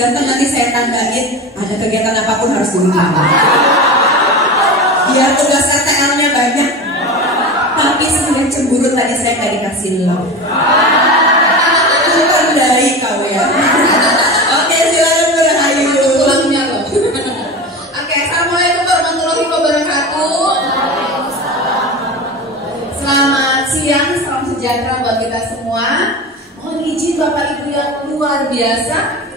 Ganteng, nanti saya tandain ada kegiatan apapun harus diundang. Biar tugas KTL-nya banyak. Tapi sebenarnya cemburu tadi saya nggak dikasih love. Pandai kau ya. Oke, silakan Bu Rahayu. Tulangnya loh. Oke, assalamualaikum warahmatullahi wabarakatuh. Selamat siang, salam sejahtera buat kita semua. Mohon izin Bapak Ibu yang luar biasa.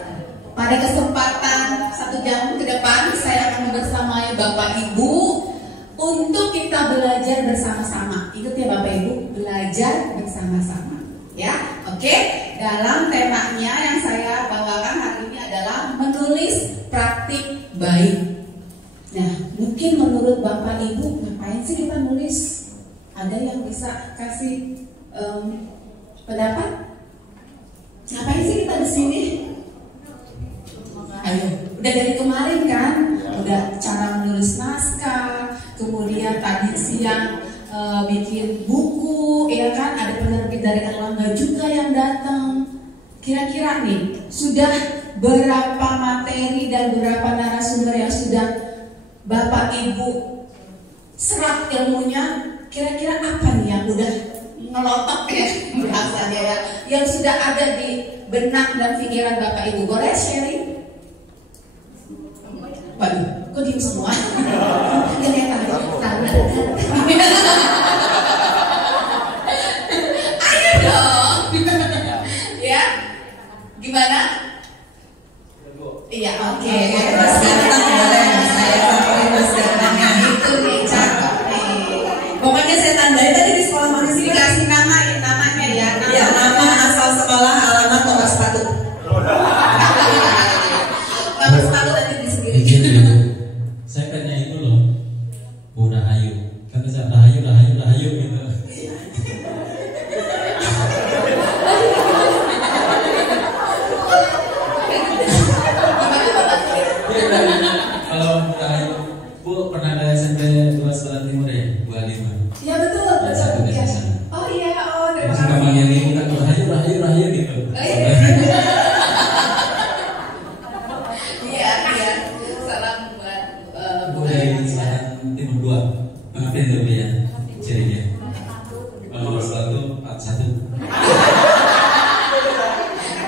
Pada kesempatan 1 jam ke depan saya akan membersamai Bapak Ibu untuk kita belajar bersama-sama. Ingat ya Bapak Ibu, belajar bersama-sama. Ya, oke. Dalam temanya yang saya bawakan hari ini adalah menulis praktik baik. Nah, mungkin menurut Bapak Ibu, ngapain sih kita nulis? Ada yang bisa kasih pendapat? Ngapain sih kita di sini? Ayo, udah dari kemarin kan, udah cara menulis naskah, kemudian tadi siang bikin buku, ya kan, ada penerbit dari Erlangga juga yang datang. Kira-kira nih, sudah berapa materi dan berapa narasumber yang sudah Bapak Ibu serap ilmunya? Kira-kira apa nih yang udah ngelotok ya, bahasanya ya, yang sudah ada di benak dan pikiran Bapak Ibu? Boleh sharing? Waduh, kok diem semua? Kelihatan. Ayo dong. Ya, gimana? Iya, oke. Mas Ganteng boleh, saya samperin Mas Ganteng. Itu nih, cakep nih. Pokoknya saya tandai tadi di sekolah mana sih? Dikasih nama ya, namanya ya. Ya, nama, asal sekolah, alamat, nomor sepatu. Nomor sepatu tadi di sendiri. Saya kayaknya itu loh, Bu Rahayu. Kan saya Rahayu gitu. Kalau Bu Rahayu, Bu pernah ada SMP 2 Setelah Timur ya, Bu Alima? Ya betul. Ya. Oh iya, terima Suka kasih. manggil ini kan Rahayu gitu. Iya. Salam buat Bu dari Selatan Timur 2. Maafin dulu ya, cirinya. Kalau satu 41.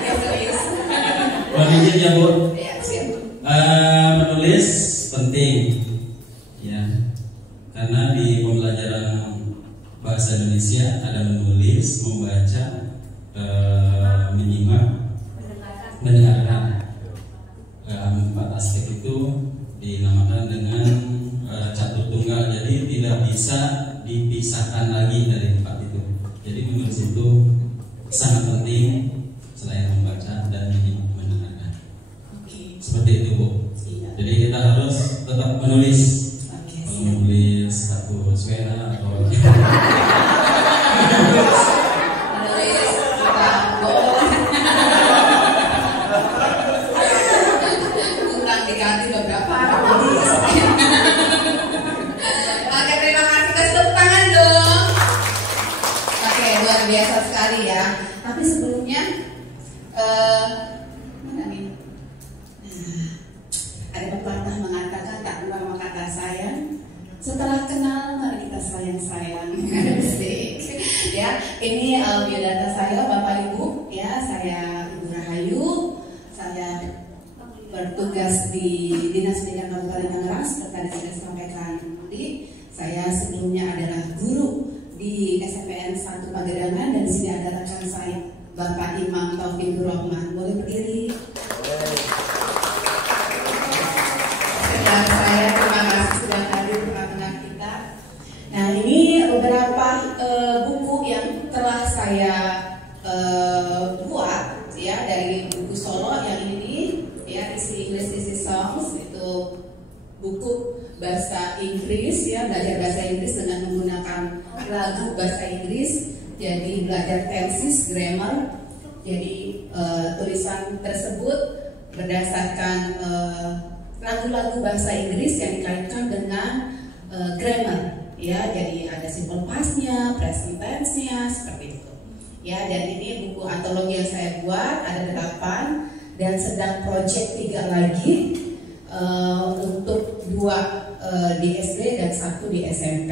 ya serius. Mohon izin ya Bu. Ya siap. Menulis penting, ya, karena di pembelajaran bahasa Indonesia ada menulis, membaca, menyimak, mendengarkan. 4 aspek itu dinamakan dengan catur tunggal. Jadi tidak bisa dipisahkan lagi dari 4 itu. Jadi menulis itu sangat penting selain membaca dan mendengarkan. Seperti itu Bu. Jadi kita harus tetap menulis. Kalau menulis status WA atau Menulis utang di kantin beberapa. Oke, terima kasih. Kasih tepuk tangan dong. Oke, luar biasa sekali ya. Tapi sebelumnya mana nih? Ada pepatah mengatakan tak luar maka kata sayang. Setelah kenal mari kita sayang-sayang. Asik. Ya, ini biodata saya Bapak Ibu. Ya, saya Ibu Rahayu. Saya bertugas di Dinas Pendidikan Kabupaten Tangerang seperti tadi sudah disampaikan tadi. Saya sebelumnya adalah guru di SMPN 1 Pagedangan dan di sini ada rekan saya Bapak Imam Taufik Rahman. Boleh berdiri? Dan saya terima kasih sudah hadir di tengah-tengah kita. Nah, ini beberapa buku yang telah saya buat ya, dari buku solo yang ini ya, isi Inggris Easy Songs, itu buku bahasa Inggris ya, belajar bahasa Inggris dengan menggunakan lagu bahasa Inggris. Jadi belajar tenses, grammar. Jadi tulisan tersebut berdasarkan lagu-lagu bahasa Inggris yang dikaitkan dengan grammar ya. Jadi ada simple past-nya, present tense-nya, seperti itu ya. Dan ini buku antologi yang saya buat, ada 8 dan sedang project 3 lagi, untuk 2 di SD dan 1 di SMP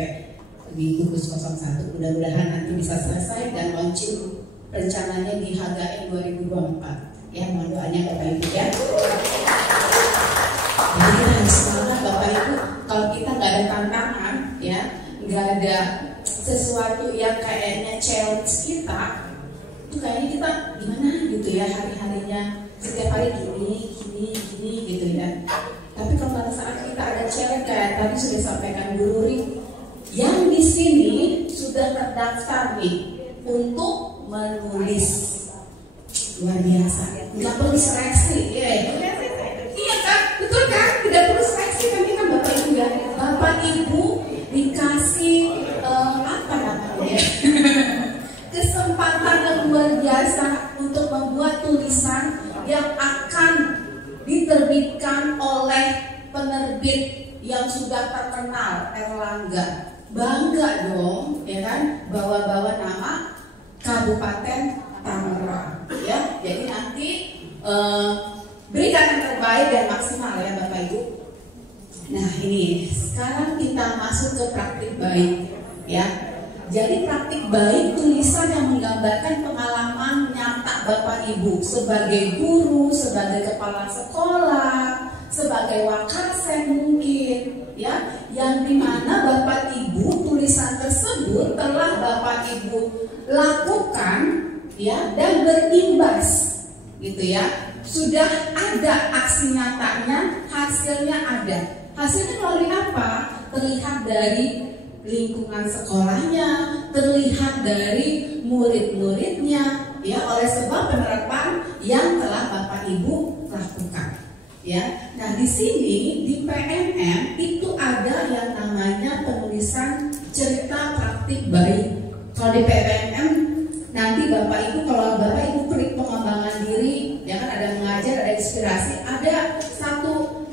di Gugus 01. Mudah-mudahan nanti bisa selesai dan launching rencananya di HGN 2024 ya. Mohon doanya Bapak Ibu ya. Jadi kita harus semangat Bapak Ibu. Kalau kita nggak ada tantangan ya, nggak ada sesuatu yang kayaknya challenge kita, itu kayaknya kita gimana gitu ya hari-harinya, setiap hari gini gitu ya. Tapi kalau pada saat kita ada challenge kayak tadi sudah disampaikan Bu Ruri, yang di sini sudah terdaftar nih untuk menulis, luar biasa, nggak perlu seleksi, iya kan, betul kan, tidak perlu seleksi kan kita Bapak Ibu ya. Bapak Ibu dikasih apa namanya kesempatan yang luar biasa untuk membuat tulisan yang akan diterbitkan oleh penerbit yang sudah terkenal, Erlangga. Bangga dong, ya kan, bawa-bawa nama Kabupaten Tangerang, ya. Jadi nanti berikan yang terbaik dan maksimal ya Bapak Ibu. Nah ini sekarang kita masuk ke praktik baik, ya. Jadi praktik baik tulisan yang menggambarkan pengalaman nyata Bapak Ibu sebagai guru, sebagai kepala sekolah, sebagai wakasen mungkin, ya, yang dimana Bapak Ibu tulisan tersebut telah Bapak Ibu lakukan, ya, dan berimbas, gitu ya. Sudah ada aksi nyatanya, hasilnya ada. Hasilnya melalui apa? Terlihat dari lingkungan sekolahnya, terlihat dari murid-muridnya, ya, oleh sebab penerapan yang telah Bapak Ibu lakukan. Ya, nah di sini di PNM itu ada yang namanya penulisan cerita praktik baik. Kalau di PNM nanti Bapak Ibu, kalau Bapak Ibu klik pengembangan diri, ya kan, ada mengajar, ada inspirasi, ada satu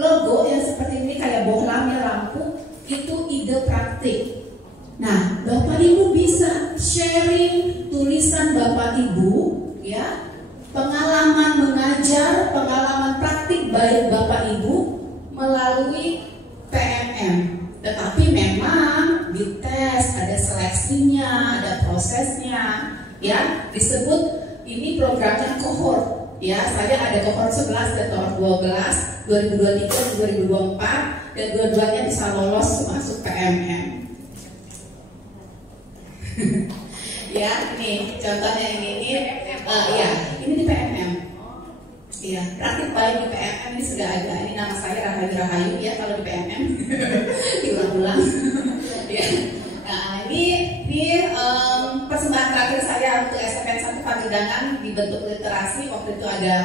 logo yang seperti ini kayak bohlamnya lampu, itu ide praktik. Nah, Bapak Ibu bisa sharing tulisan Bapak Ibu, ya, pengalaman mengajar, pengalaman praktik baik Bapak Ibu melalui PNM. Tetapi memang dites, ada seleksinya, ada prosesnya, ya. Disebut ini programnya kohort, ya. Saya ada kohort 11 dan kohort 12, 2023 2024, dan dua-duanya bisa lolos masuk PNM. Ya, ini contohnya ini ya, ini di PNM. Ya, praktik baik di PNM ini sudah ada. Ini nama saya Rahayu ya kalau di PNM. Diulang-ulang. Ya. Nah, ini persembahan terakhir saya untuk SMPN 1 Pagedangan di bentuk literasi. Waktu itu ada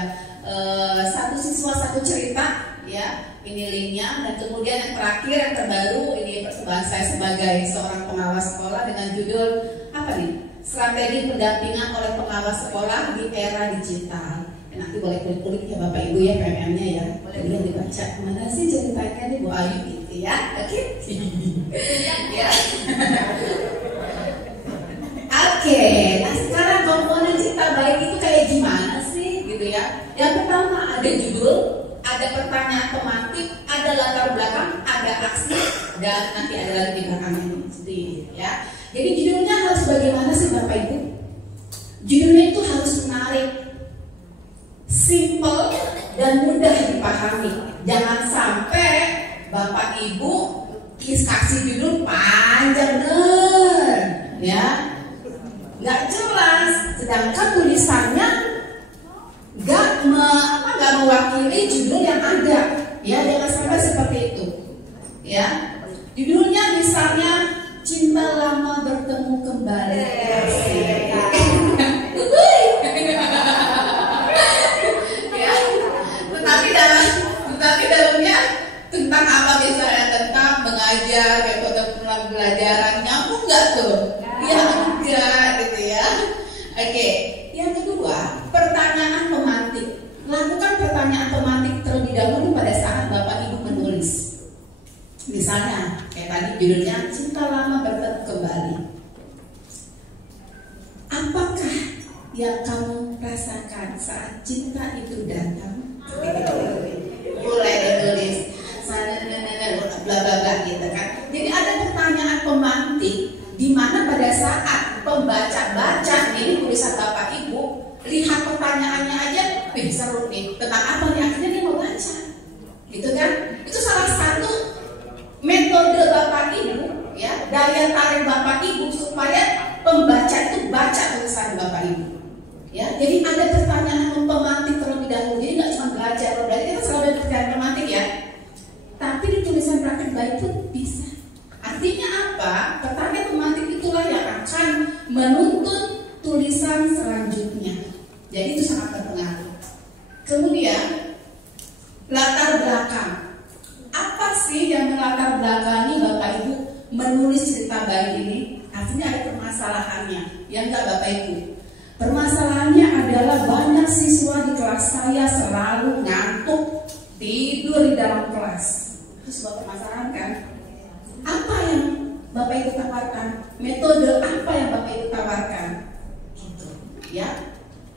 satu siswa satu cerita, ya. Ini linknya, dan kemudian yang terakhir yang terbaru ini persembahan saya sebagai seorang pengawas sekolah dengan judul apa nih? Strategi pendampingan oleh pengawas sekolah di era digital. Ya, nanti boleh kulik-kulik ya Bapak Ibu ya PNM-nya ya. Boleh lihat dibaca. Mana sih ceritanya nih Bu Ayu gitu ya? Oke. Ya. Oke. Nah sekarang komponen cerita baik itu kayak gimana sih gitu ya? Yang pertama ada judul, ada pertanyaan tematik, ada latar belakang, ada aksi, dan nanti ada lagi di belakangnya ini, ya. Jadi judulnya harus bagaimana sih Bapak Ibu? Judulnya itu harus menarik, simple dan mudah dipahami. Jangan sampai Bapak Ibu kasih judul panjang ya, nggak jelas. Sedangkan tulisannya nggak mewakili judul yang ada. Ya, jangan sampai seperti itu. Ya, judulnya misalnya Cinta Lama Bertemu Kembali. Ya, tetapi tentang apa misalnya, tentang mengajar, metode pembelajaran, nyambung nggak tuh? Ya enggak gitu ya. Oke, yang kedua, pertanyaan pemantik. Lakukan pertanyaan pemantik terlebih dahulu pada saat Bapak Ibu menulis. Misalnya, kayak tadi judulnya Cinta Lama Bertemu Kembali. Apakah yang kamu rasakan saat cinta itu datang? Mulai ditulis, bla bla bla gitu kan. Jadi ada pertanyaan pemantik di mana pada saat pembaca baca nih tulisan Bapak Ibu, lihat pertanyaannya aja, seru nih, tentang apa nih, akhirnya dia mau baca, gitu kan? Itu salah satu metode Bapak Ibu, ya, daya tarik Bapak Ibu supaya pembaca itu baca tulisan Bapak Ibu, ya. Jadi ada pertanyaan pemantik terlebih dahulu, jadi nggak cuma belajar, berarti kita selalu ada pertanyaan pemantik ya. Tapi di tulisan praktik baik pun bisa. Artinya apa? Pertanyaan pemantik itulah yang akan menuntun tulisan selanjutnya. Jadi itu sangat berpengaruh. Kemudian latar belakang. Apa sih yang melatar belakangi Bapak Ibu menulis cerita bayi ini? Artinya ada permasalahannya. Ya enggak Bapak Ibu? Permasalahannya adalah banyak siswa di kelas saya selalu ngantuk, tidur di dalam kelas. Itu sebuah permasalahan kan? Apa yang Bapak Ibu tawarkan? Metode apa yang Bapak Ibu tawarkan? Gitu, ya,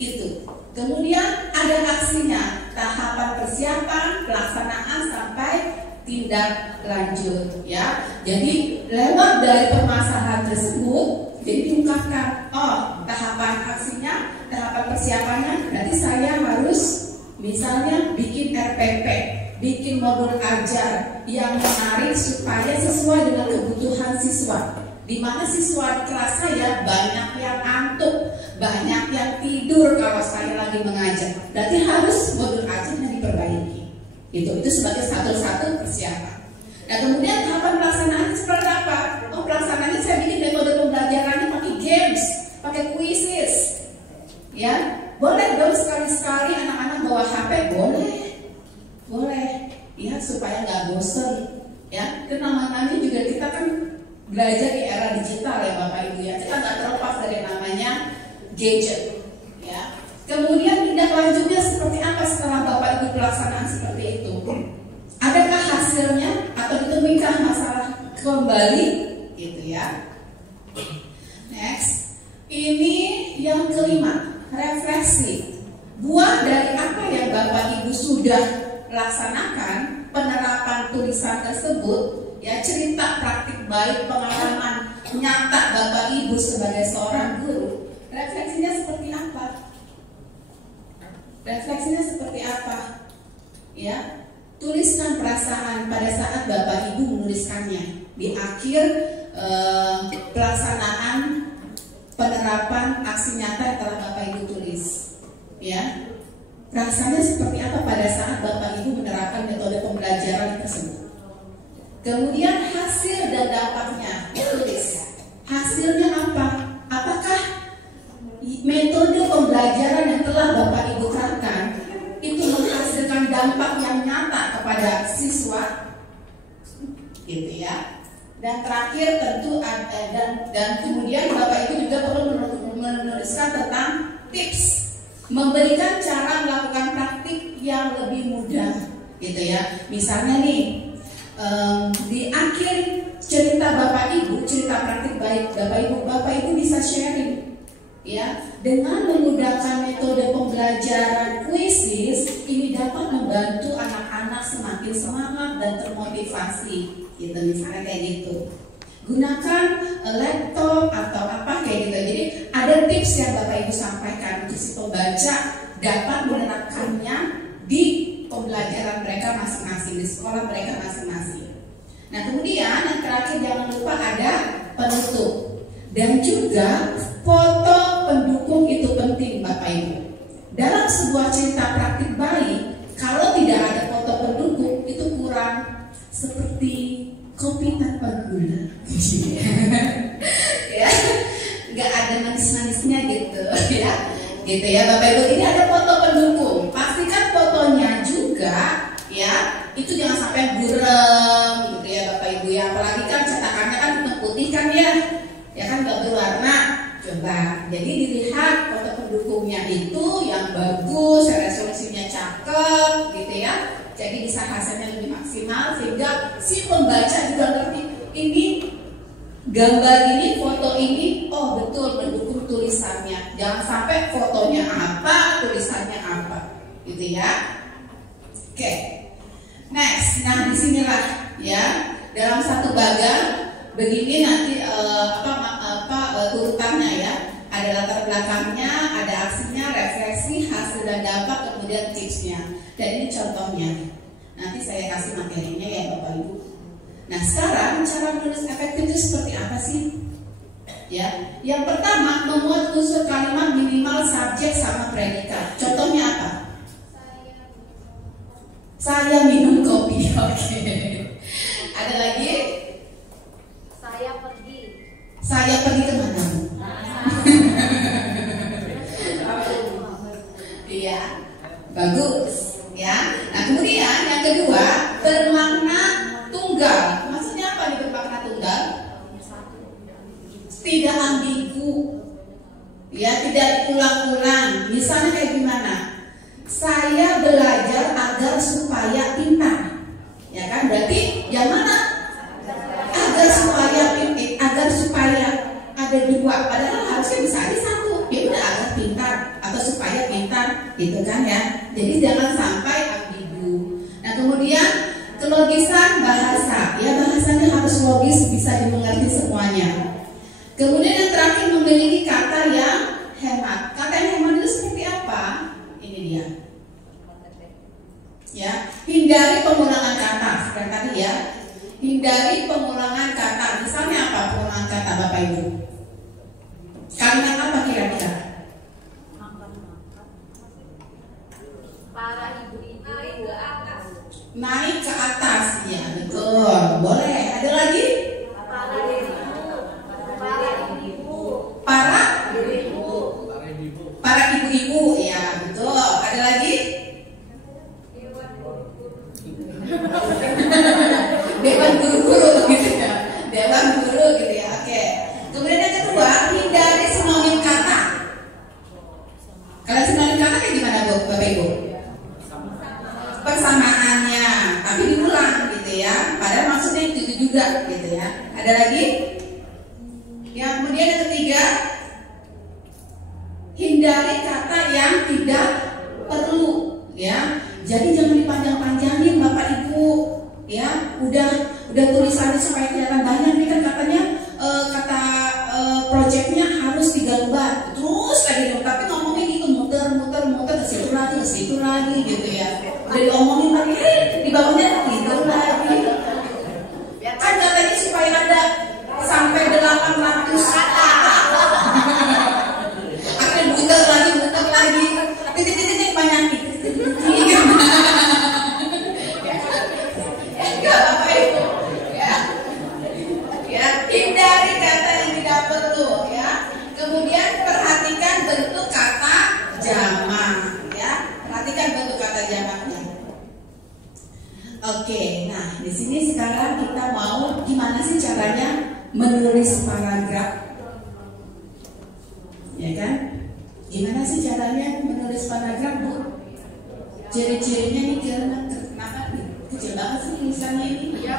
itu. Kemudian ada aksinya, tahapan persiapan, pelaksanaan sampai tindak lanjut, ya. Jadi lewat dari permasalahan tersebut, jadi diungkapkan, oh tahapan aksinya, tahapan persiapannya, berarti saya harus misalnya bikin RPP, bikin modul ajar yang menarik supaya sesuai dengan kebutuhan siswa. Di mana siswa kelas saya banyak yang ngantuk, banyak yang tidur kalau saya lagi mengajar. Berarti harus modul ajarnya diperbaiki. Itu sebagai satu-satu persiapan. Nah kemudian tahapan pelaksanaan seperti apa? Oh pelaksanaannya saya bikin metode pembelajarannya pakai games, pakai quizzes. Ya, boleh dong sekali-sekali anak-anak bawa HP, boleh, ya supaya nggak bosen. Ya, karena namanya juga kita kan belajar di era digital ya Bapak Ibu ya, kita nggak terlepas dari namanya gadget. Ya, kemudian tindak lanjutnya seperti apa setelah Bapak Ibu pelaksanaan seperti itu? Adakah hasilnya atau ditemukan masalah kembali, gitu ya? Next, ini yang kelima, refleksi. Buah dari apa yang Bapak Ibu sudah laksanakan, penerapan tulisan tersebut, ya cerita praktik baik, pengalaman nyata Bapak Ibu sebagai seorang guru, refleksinya seperti apa? Refleksinya seperti apa? Ya, tuliskan perasaan pada saat Bapak Ibu menuliskannya di akhir pelaksanaan penerapan aksi nyata yang telah Bapak Ibu tulis. Ya, rasanya seperti apa pada saat Bapak Ibu menerapkan metode pembelajaran tersebut. Kemudian hasil dan dampaknya ditulis. Hasilnya apa? Apakah metode pembelajaran yang telah Bapak Ibu terapkan itu menghasilkan dampak yang nyata kepada siswa, gitu ya. Dan terakhir tentu ada dan kemudian Bapak Ibu juga perlu menuliskan tentang tips, memberikan cara melakukan praktik yang lebih mudah, gitu ya. Misalnya nih, di akhir cerita Bapak Ibu, cerita praktik baik Bapak Ibu bisa sharing, ya, dengan menggunakan metode pembelajaran quizzes. Ini dapat membantu anak-anak semakin semangat dan termotivasi, gitu misalnya kayak gitu. Gunakan laptop atau apa kayak gitu. Jadi ada tips yang Bapak Ibu sampaikan untuk si pembaca dapat menerapkannya di pembelajaran mereka masing-masing, di sekolah mereka masing-masing. Nah kemudian yang terakhir jangan lupa ada penutup dan juga foto pendukung. Itu penting Bapak Ibu. Dalam sebuah cerita praktik baik, kalau tidak ada foto pendukung itu kurang, seperti kopi tanpa gula. Ya, nggak ada manis-manisnya gitu ya. Gitu ya Bapak Ibu, ini ada foto pendukung. Pastikan fotonya juga ya, itu jangan sampai buram ya kan nggak berwarna. Coba, jadi dilihat foto pendukungnya itu yang bagus, resolusinya cakep, gitu ya. Jadi bisa hasilnya lebih maksimal sehingga si pembaca juga ngerti ini gambar ini, foto ini, oh betul mendukung tulisannya. Jangan sampai fotonya apa, tulisannya apa, gitu ya. Oke, next, nah disinilah ya dalam satu bagan begini nanti urutannya ya. Ada latar belakangnya, ada aksinya, refleksi, hasil dan dampak, kemudian tipsnya. Dan ini contohnya. Nanti saya kasih materinya ya Bapak Ibu. Nah sekarang cara menulis efektif itu seperti apa sih? Ya, yang pertama memuat unsur kalimat minimal subjek sama predikat. Contohnya apa? Saya minum kopi. Oke. Ada lagi? Saya pergi kemana? Iya, bagus. Ya. Nah kemudian yang kedua bermakna tunggal. Maksudnya apa nih bermakna tunggal? Tidak ambigu. Ya, tidak ulang-ulang. Misalnya kayak gimana? Saya belajar agar supaya pintar. Ya kan? Berarti yang mana? Agar supaya ada dua, padahal harusnya bisa ada satu. Ya udah agar pintar atau supaya pintar, gitu kan ya. Jadi jangan sampai ambigu. Nah kemudian kelogisan bahasa, ya bahasanya harus logis, bisa dimengerti semuanya. Kemudian yang terakhir memiliki kata yang hemat. Kata yang hemat itu seperti apa? Ini dia. Ya, hindari pengulangan kata. Seperti tadi ya. Hindari pengulangan kata. Misalnya apa pengulangan kata Bapak Ibu? Kalimat apa kira-kira? Para ibu-ibu naik ke atas. Naik ke atas, ya betul. Boleh. Ada lagi? Para ibu-ibu. Para ibu-ibu. Para Ibu-ibu. para ibu-ibu, ya betul. Ada lagi? Dewan guru-guru gitu ya. Dewan guru gitu ya. Oke. Kemudian yang kedua, hindari sinonim kata. Kalau sinonim kata kayak gimana Bu, Bapak Ibu? Persamaannya, tapi diulang gitu ya. Padahal maksudnya itu juga gitu ya. Ada lagi? Yang kemudian yang ketiga, hindari kata yang tidak perlu ya. Jadi jangan dipanjang-panjangin Bapak Ibu ya. Udah tulisannya supaya kelihatan banyak nih kan katanya kata proyeknya harus 3 lembar. Terus lagi dong, tapi ngomongin itu muter ke situ lagi gitu ya. Udah diomongin lagi, di bawahnya gitu lagi. Kan katanya supaya ada sampai 800 kata. Akhirnya muter lagi, titik-titik banyak titik. Enggak Bapak Ibu ya, hindari kata yang tidak perlu ya. Kemudian perhatikan bentuk kata jamak ya, perhatikan bentuk kata jamaknya. Oke, nah di sini sekarang kita mau gimana sih caranya menulis paragraf, ya kan? Gimana sih caranya menulis paragraf Bu? Ciri-cirinya nih kenapa nih? Kecil banget sih tulisannya ini. Ya.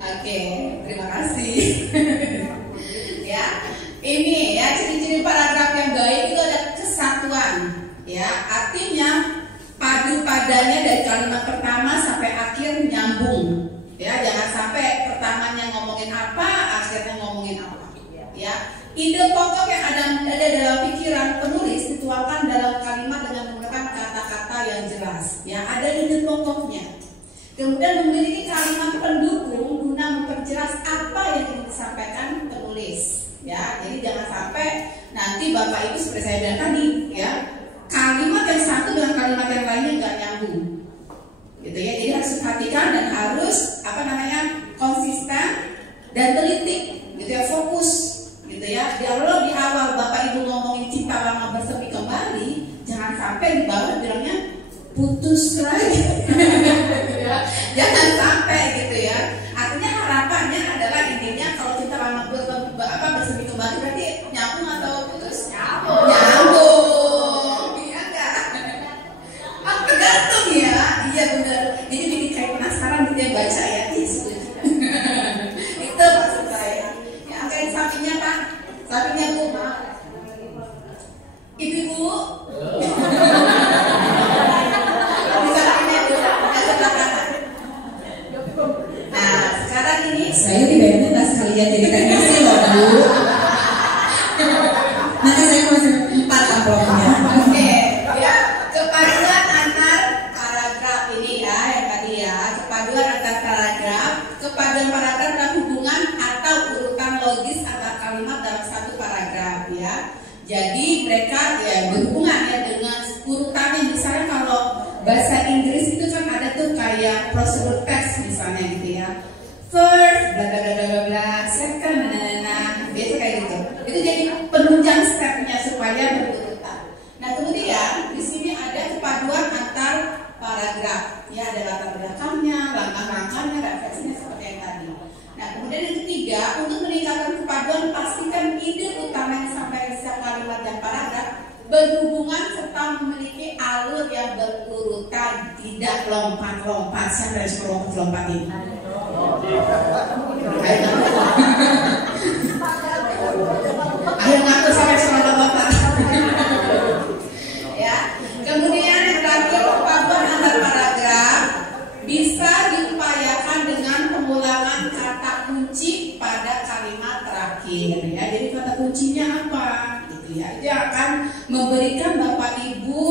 Oke, terima kasih. Ya, ini ya ciri-ciri paragraf yang baik itu ada kesatuan. Ya, artinya padu padanya dari kalimat pertama sampai akhir nyambung. Ya, jangan sampai pertamanya ngomongin apa, akhirnya ngomongin apa. Ya, ide pokok yang ada dalam pikiran penulis dituangkan dalam kalimat dengan menggunakan kata-kata yang jelas. Ya, ada ide pokoknya. Kemudian memiliki kalimat pendukung guna memperjelas apa yang ingin disampaikan penulis. Ya, jadi jangan sampai nanti Bapak Ibu seperti saya bilang tadi, ya, kalimat yang satu dengan kalimat yang lainnya nggak nyambung. Gitu ya, jadi harus perhatikan dan harus konsisten dan teliti, gitu ya, fokus, gitu ya. Kalau di awal Bapak Ibu ngomongin cinta lama bersemi kembali, jangan sampai di bawah bilangnya putus subscribe. Ya, jangan sampai gitu ya. Artinya harapannya adalah intinya kalau kita lama bersemi kembali berarti nyambung atau putus? Nyambung. Iya enggak? Tergantung ya. Iya benar. Jadi bikin kayak penasaran gitu yang baca ya. Itu maksud saya. Ya, angkat sapinya Pak. Sapinya Bu. Ibu-ibu. Bisa ini Bu. Yang sebelah kanan. Nah, sekarang ini Saya tidak minta sekalian jadi teknisi loh Bu. Nanti saya masih 4 amplopnya. oke, ya, kepaduan antar paragraf ini ya, yang tadi ya, kepaduan antar paragraf. Kepaduan paragraf adalah hubungan atau urutan logis antar kalimat dalam satu paragraf ya. Jadi mereka ya berhubungan ya dengan urutannya. Misalnya kalau bahasa Inggris itu kan ada tuh kayak prosedur text misalnya gitu ya. First, bla bla bla bla bla, second, biasa kayak gitu. Itu jadi penunjang stepnya supaya berurutan. Nah kemudian di sini ada kepaduan antar paragraf. Ya ada latar belakangnya, langkah-langkahnya, refleksinya seperti yang tadi. Nah kemudian yang ketiga, untuk meningkatkan kepaduan pastikan ide utama yang disampaikan setiap kalimat dan paragraf berhubungan serta memiliki alur yang berurutan, tidak lompat-lompat. Siapa yang suka lompat-lompat ini? Ayo ngaku sampai suara lompat. Ya. Kemudian yang terakhir, kepaduan antar paragraf bisa diupayakan dengan pengulangan kata kunci pada kalimat terakhir. Ya. Jadi kata kuncinya apa? Gitu ya. Dia akan memberikan Bapak Ibu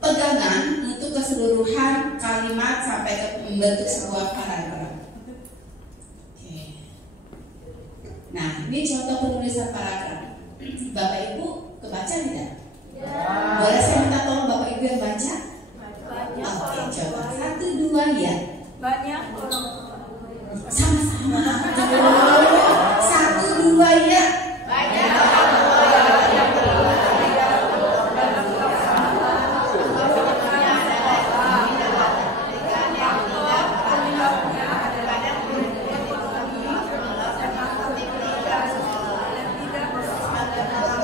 pegangan untuk keseluruhan kalimat sampai ke membentuk sebuah paragraf. Oke. Nah, ini contoh penulisan paragraf. Bapak Ibu kebaca tidak? Ya. Boleh saya minta tolong Bapak Ibu yang baca? Banyak. Oke, coba 1, 2 ya. Banyak orang. Sama-sama. 1, 2 ya. Banyak.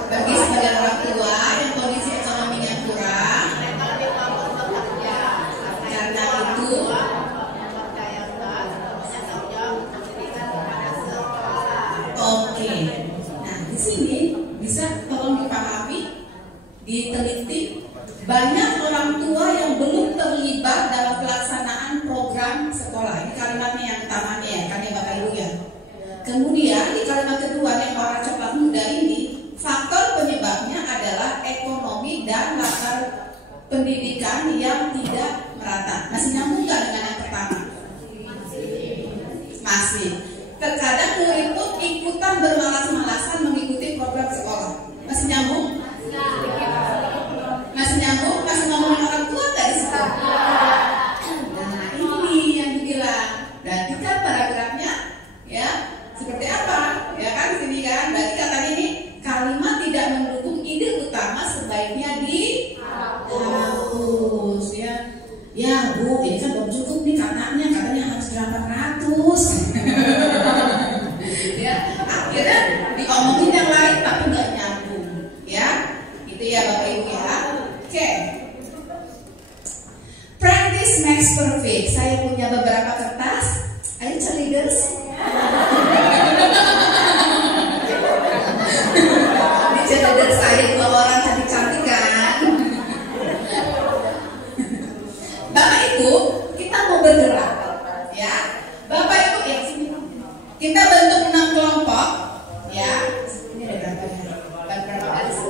Bagi sebagian orang tua yang kondisi ekonominya kurang, karena itu oke. Nah di sini bisa tolong dipahami, diteliti. Banyak orang tua yang belum terlibat dalam pelaksanaan program sekolah. Ini kalimatnya yang utamanya ya, kan ya Bapak Ibu ya. Kemudian di kalimat kedua yang para coklat muda ini, faktor penyebabnya adalah ekonomi dan latar pendidikan yang tidak merata. Masih nyambung nggak dengan yang pertama? Masih. Terkadang murid pun ikutan bermalas-malasan mengikuti program sekolah. Masih nyambung? Masih nyambung? Masih ngomongin orang tua nggak di situ? Nah ini yang dibilang. Berarti kan paragrafnya ya seperti apa? Ya kan sini kan. Berarti katanya ini kalimat tidak mendukung ide utama sebaiknya dihapus ya. Ya Bu, ini kan belum cukup nih katanya harus 800. Ya, akhirnya diomongin yang lain tapi nggak nyambung. Ya, gitu ya Bapak Ibu ya. Oke. Practice makes perfect. Saya punya beberapa kertas. Ayo cheerleaders. Ini cheerleader saya 2 orang cantik-cantik kan. Bapak Ibu, kita mau bergerak ya. Bapak Ibu ya sini. Kita bentuk 6 kelompok ya. Ini ada berapa baris? 3,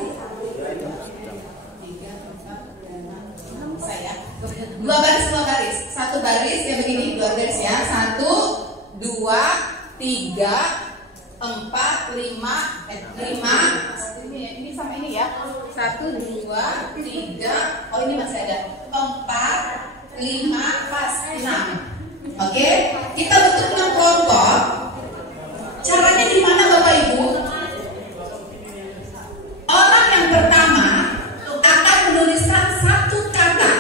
4, 5, 6 saya. 2 baris. 1 baris ya begini, 2 baris ya. 1, 2, 3, 4, 5. Ini sama ini ya. 1, 2, 3. Oh ini masih ada. 4, 5, pas 6. Oke, kita bentuk 6 kelompok. Caranya gimana Bapak Ibu? Orang yang pertama akan menuliskan 1 kata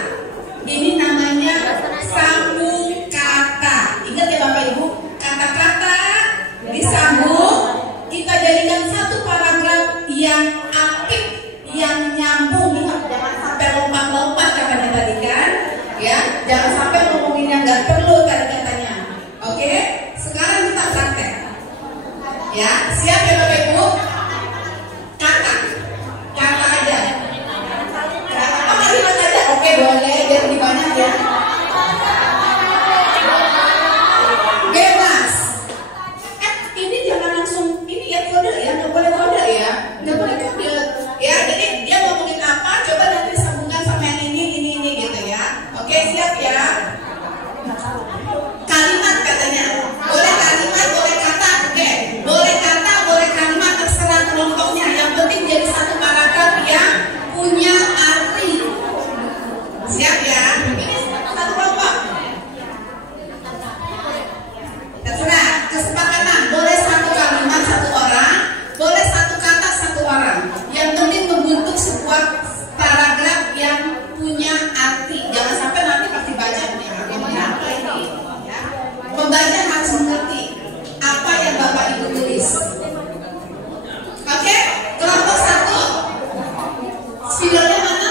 Siap ya Bapak Ibu? Kata aja. Kalimat aja. Oke, boleh. Biar lebih banyak ya. Bebas. Ini jangan langsung ini ya kode ya. Nggak boleh kode ya. Nggak boleh kode. Ya, jadi dia ngomongin apa? Coba nanti sambungkan sama yang ini gitu ya. Oke, siap ya. Kalimat katanya. Boleh kalimat, boleh kata. Oke, boleh kata, boleh kalimat, terserah kelompoknya. Yang penting jadi satu paragraf yang punya arti. Siap ya? Ini satu kelompok. Terserah, kesepakatan. Boleh satu kalimat satu orang, boleh satu kata satu orang. Yang penting membentuk sebuah paragraf yang punya arti. Jangan sampai nanti pas dibaca nih, ngomongin apa ini? Ya. Pembaca harus mengerti apa yang Bapak Ibu tulis. Oke, kelompok satu. Spidolnya mana?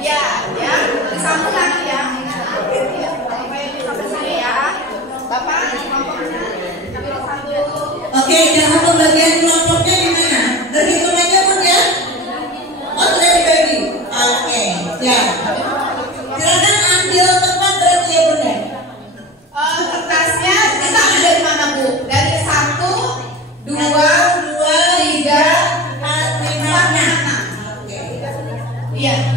Ya, disambung lagi ya. Sampai sini ya. Bapak, kelompoknya ambil satu. Oke, jangan pembagian kelompoknya gimana? Terhitung aja Bun ya? Oh sudah dibagi? Oke, ya. Silakan ambil tempat berarti ya Bun ya? Kertasnya kita ambil dari mana Bu? Dari 1, 2, 3, 4, 5, 6. Oke. Iya.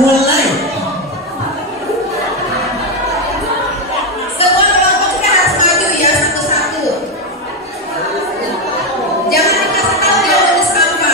Mulai. Semua kelompoknya harus maju ya satu-satu. Jangan dikasih tahu dia nulis apa.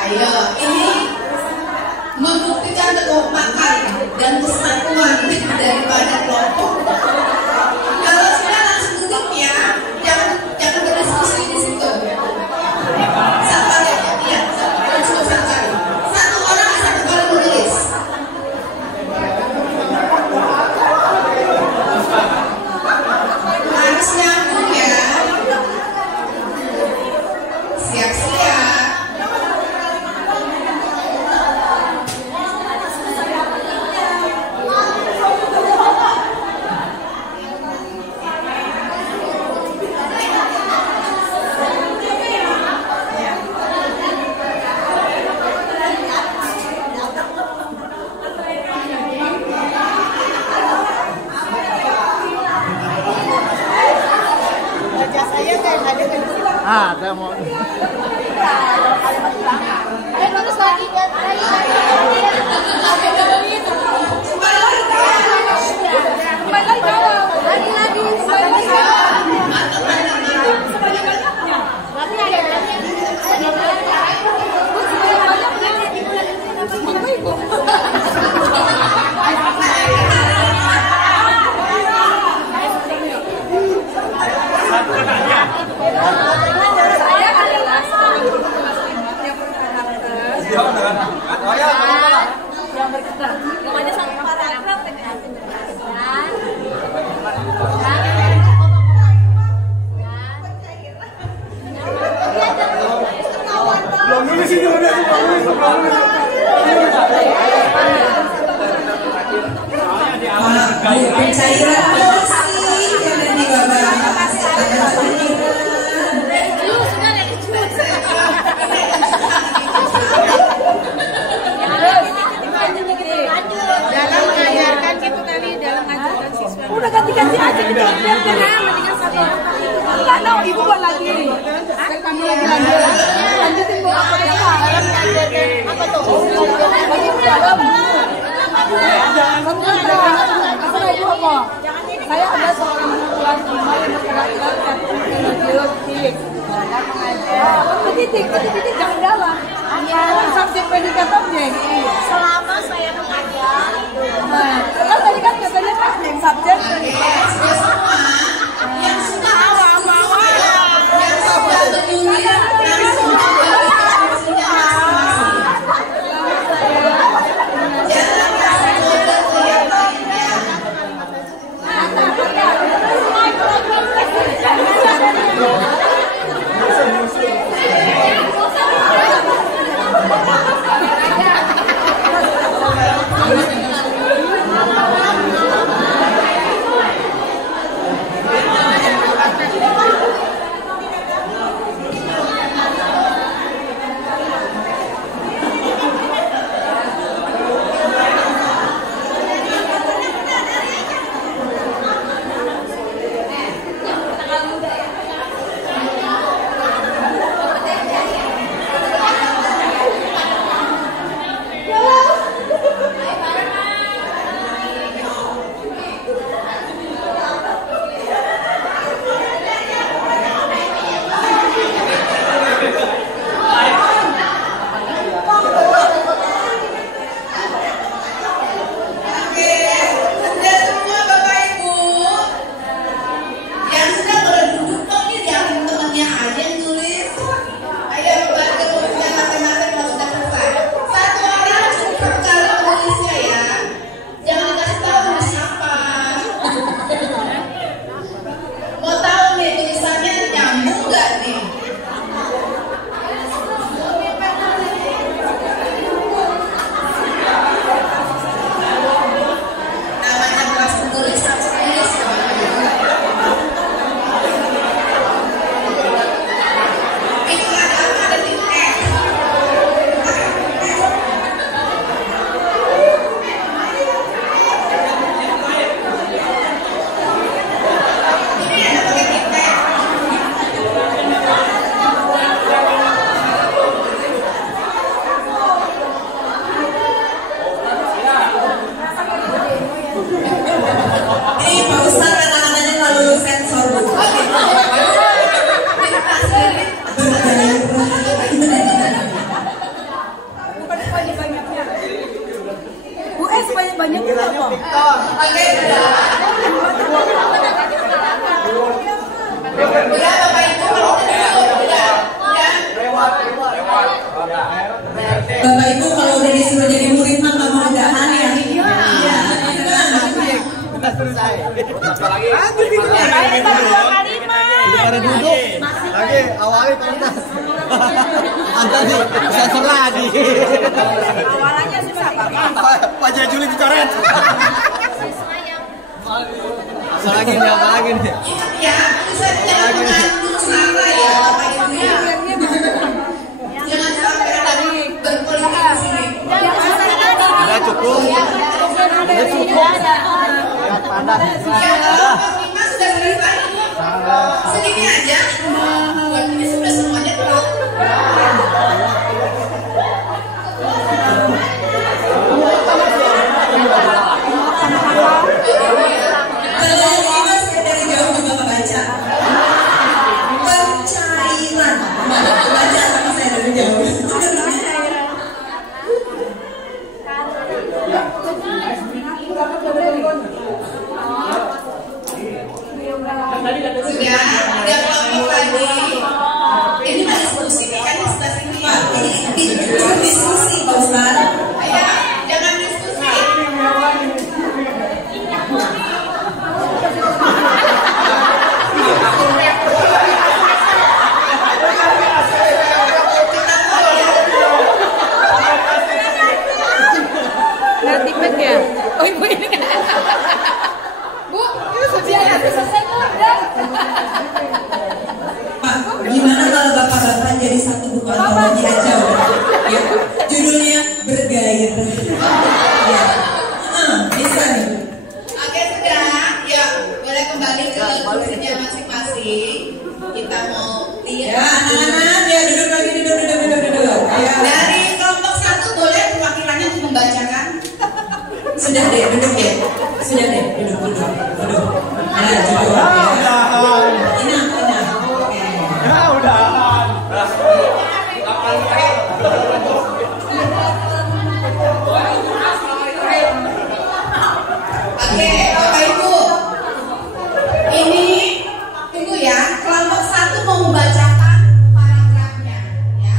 Ayo, ini membuktikan kekompakan dan kesatuan daripada kelompok. Kalau sudah langsung duduk ya, jangan berdiskusi di situ. Sabar ya, ya, cukup sabar. Satu orang satu kali menulis. Harus nyambung ya. Siap-siap. Ada mau. Terus lagi kan? Kembali lagi. Pencairan apa sih? Jangan dibahas. Dalam mengajarkan gitu tadi, dalam mengajarkan siswa. Udah ganti-ganti aja gitu. Mendingan satu. Enggak, no, ibu buat lagi. Kamu lagi lanjutin bu. Apa tuh? Lagi di dalam. Saya ada seorang kelas 5 yang memperhatikan biologi. Titik jangan dalam. Subjek predikat objek. Selama saya mengajar. Nah, kan tadi kan katanya kan yang subjek predikat. Yang sudah awal-awal, yang sudah berjuang, yang sudah banyak juga kok. Udah Bapak Ibu kalau udah. Bapak Ibu kalau udah disuruh jadi murid mah nggak mau udahan ya. Iya. Selesai. Lagi. Pada duduk. Lagi awalnya pentas. Antar nih, sensor lagi. Awalannya susah Pak Jajuli dicoret. Asal lagi nih, apa lagi nih? Ya, bisa mengandung sara ya Bapak Ibu ya. Jangan sampai tadi berpolitik di sini. Udah cukup. Udah cukup. Ya, Pak Prima sudah selesai. Segini aja. Buat ini sudah semuanya belum. Kalau ini masih dari jauh Bapak baca. Pencairan. Bapak baca sama saya dari jauh. Sudah kelompok lagi. Ya, anak-anak ya duduk lagi, duduk. Ya. Dari kelompok 1 boleh perwakilannya untuk membacakan. Sudah deh, duduk ya. Sudah deh, duduk. Nah, duduk. Enak. Oke. Ya udah. Oke, Bapak Ibu. Ini tunggu ya. Kelompok 1 mau membacakan paragrafnya, ya.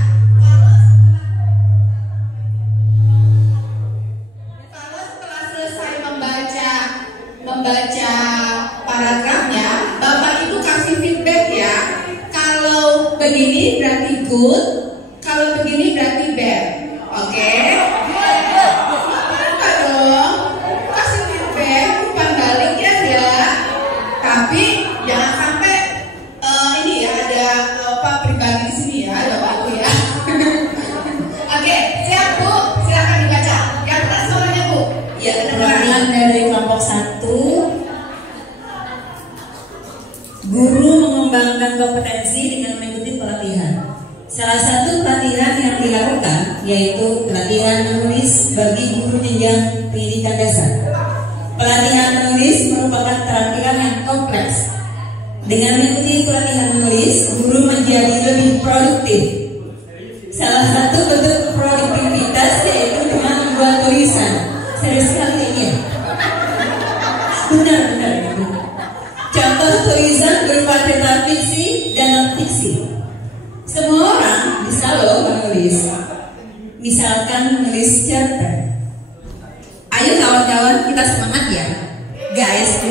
Kalau setelah selesai membaca paragrafnya, Bapak Ibu kasih feedback ya. Kalau begini berarti good, kalau begini berarti bad. Oke? Apa dong? Kasih feedback, bukan balik ya. Tapi jangan sampai ini ya ada pribadi di sini ya, Bapak Ibu ya. Oke, siap Bu, silakan dibaca. Yang keras suaranya Bu. Ya, keterangan dari kelompok 1. Guru mengembangkan kompetensi dengan mengikuti pelatihan. Salah satu pelatihan yang dilakukan yaitu pelatihan menulis bagi guru jenjang pendidikan dasar. Pelatihan menulis merupakan keterampilan yang kompleks. Dengan mengikuti pelatihan menulis, guru menjadi lebih produktif. Salah satu bentuk produktivitas yaitu dengan membuat tulisan. Serius sekali ini ya? Benar. Contoh tulisan berupa cerita fiksi dan non-fiksi. Semua orang bisa loh menulis. Misalkan menulis cerpen. Ayo kawan-kawan kita semangat ya, guys.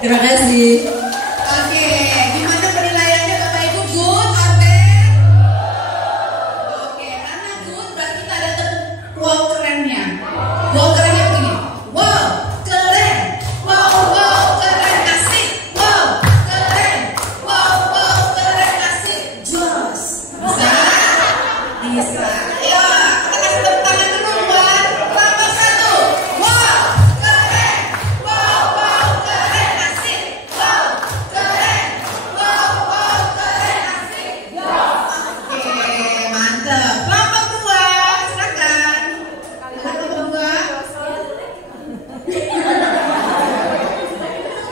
Terima kasih. Oke, gimana penilaiannya Bapak Ibu? Good or bad? Oke, karena good berarti kita ada wow kerennya. Wow kerennya begini. Wow, keren. Wow, keren, asik. Wow, keren. Wow, keren, asik. Jos. Bisa. Ayo, kita kasih tepuk tangan dulu buat kelompok 1. Wow, keren. Wow, keren, asik. Wow, keren. Wow, keren, asik. Oke, mantap. Kelompok 2, silakan. Kelompok 2.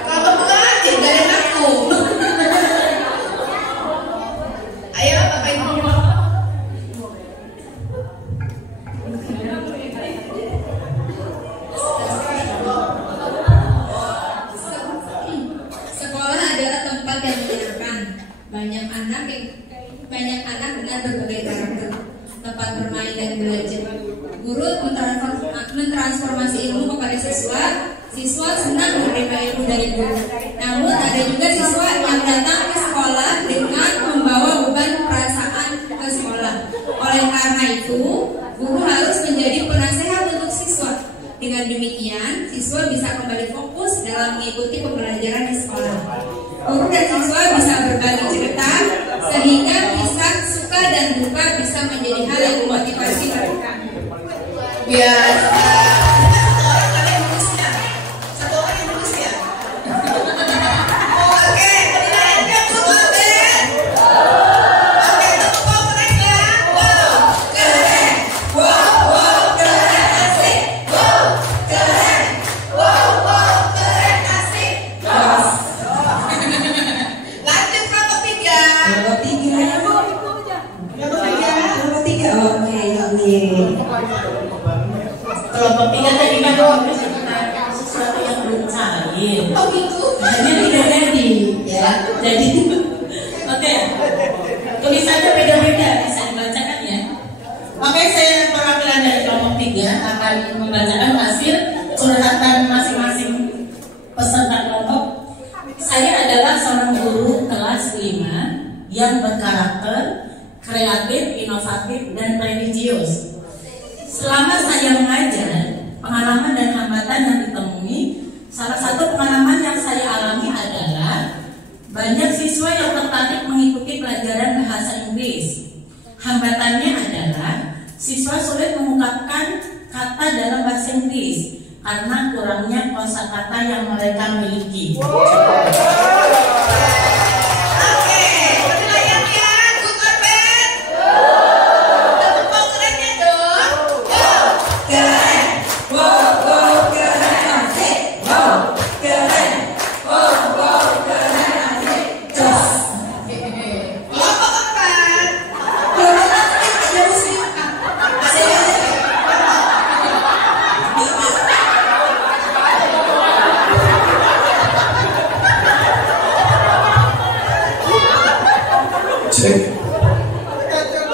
Kelompok 2 tinggalin aku. Ayo Bapak Ibu. Sekolah adalah tempat yang menyenangkan. Banyak anak dengan berbagai karakter, tempat bermain dan belajar. Guru mentransformasi ilmu kepada siswa. Siswa senang menerima ilmu dari guru. Namun ada juga siswa yang datang ke sekolah dengan membawa beban perasaan ke sekolah. Oleh karena itu, guru harus menjadi penasehat untuk siswa. Dengan demikian, siswa bisa kembali fokus dalam mengikuti pembelajaran di sekolah. Guru dan siswa bisa berbagi cerita, sehingga bisa suka dan duka bisa menjadi hal yang memotivasi mereka. Biasa. Satu orang yang nulis ya. Oke, penilaiannya good or bad? Oke, tepuk tangan mereka. Wow, keren. Wow, keren, asik. Wow, keren. Wow, keren, asik. Jos. Lanjut kelompok 3. Kelompok 3. Kelompok 3. Oke, ini. Kelompok 3 tadi kan menceritakan sesuatu yang belum cair. Oh gitu. Hanya tidak jadi, ya. Jadi, oke. Tulisannya beda-beda, bisa dibacakan ya. Oke, saya perwakilan dari kelompok 3 akan membacakan hasil curhatan masing-masing peserta kelompok. Saya adalah seorang guru kelas 5 yang berkarakter, kreatif, inovatif, dan religius. Selama saya mengajar, pengalaman dan hambatan yang ditemui, salah satu pengalaman yang saya alami adalah banyak siswa yang tertarik mengikuti pelajaran bahasa Inggris. Hambatannya adalah siswa sulit mengungkapkan kata dalam bahasa Inggris karena kurangnya kosakata yang mereka miliki. Oke, penilaian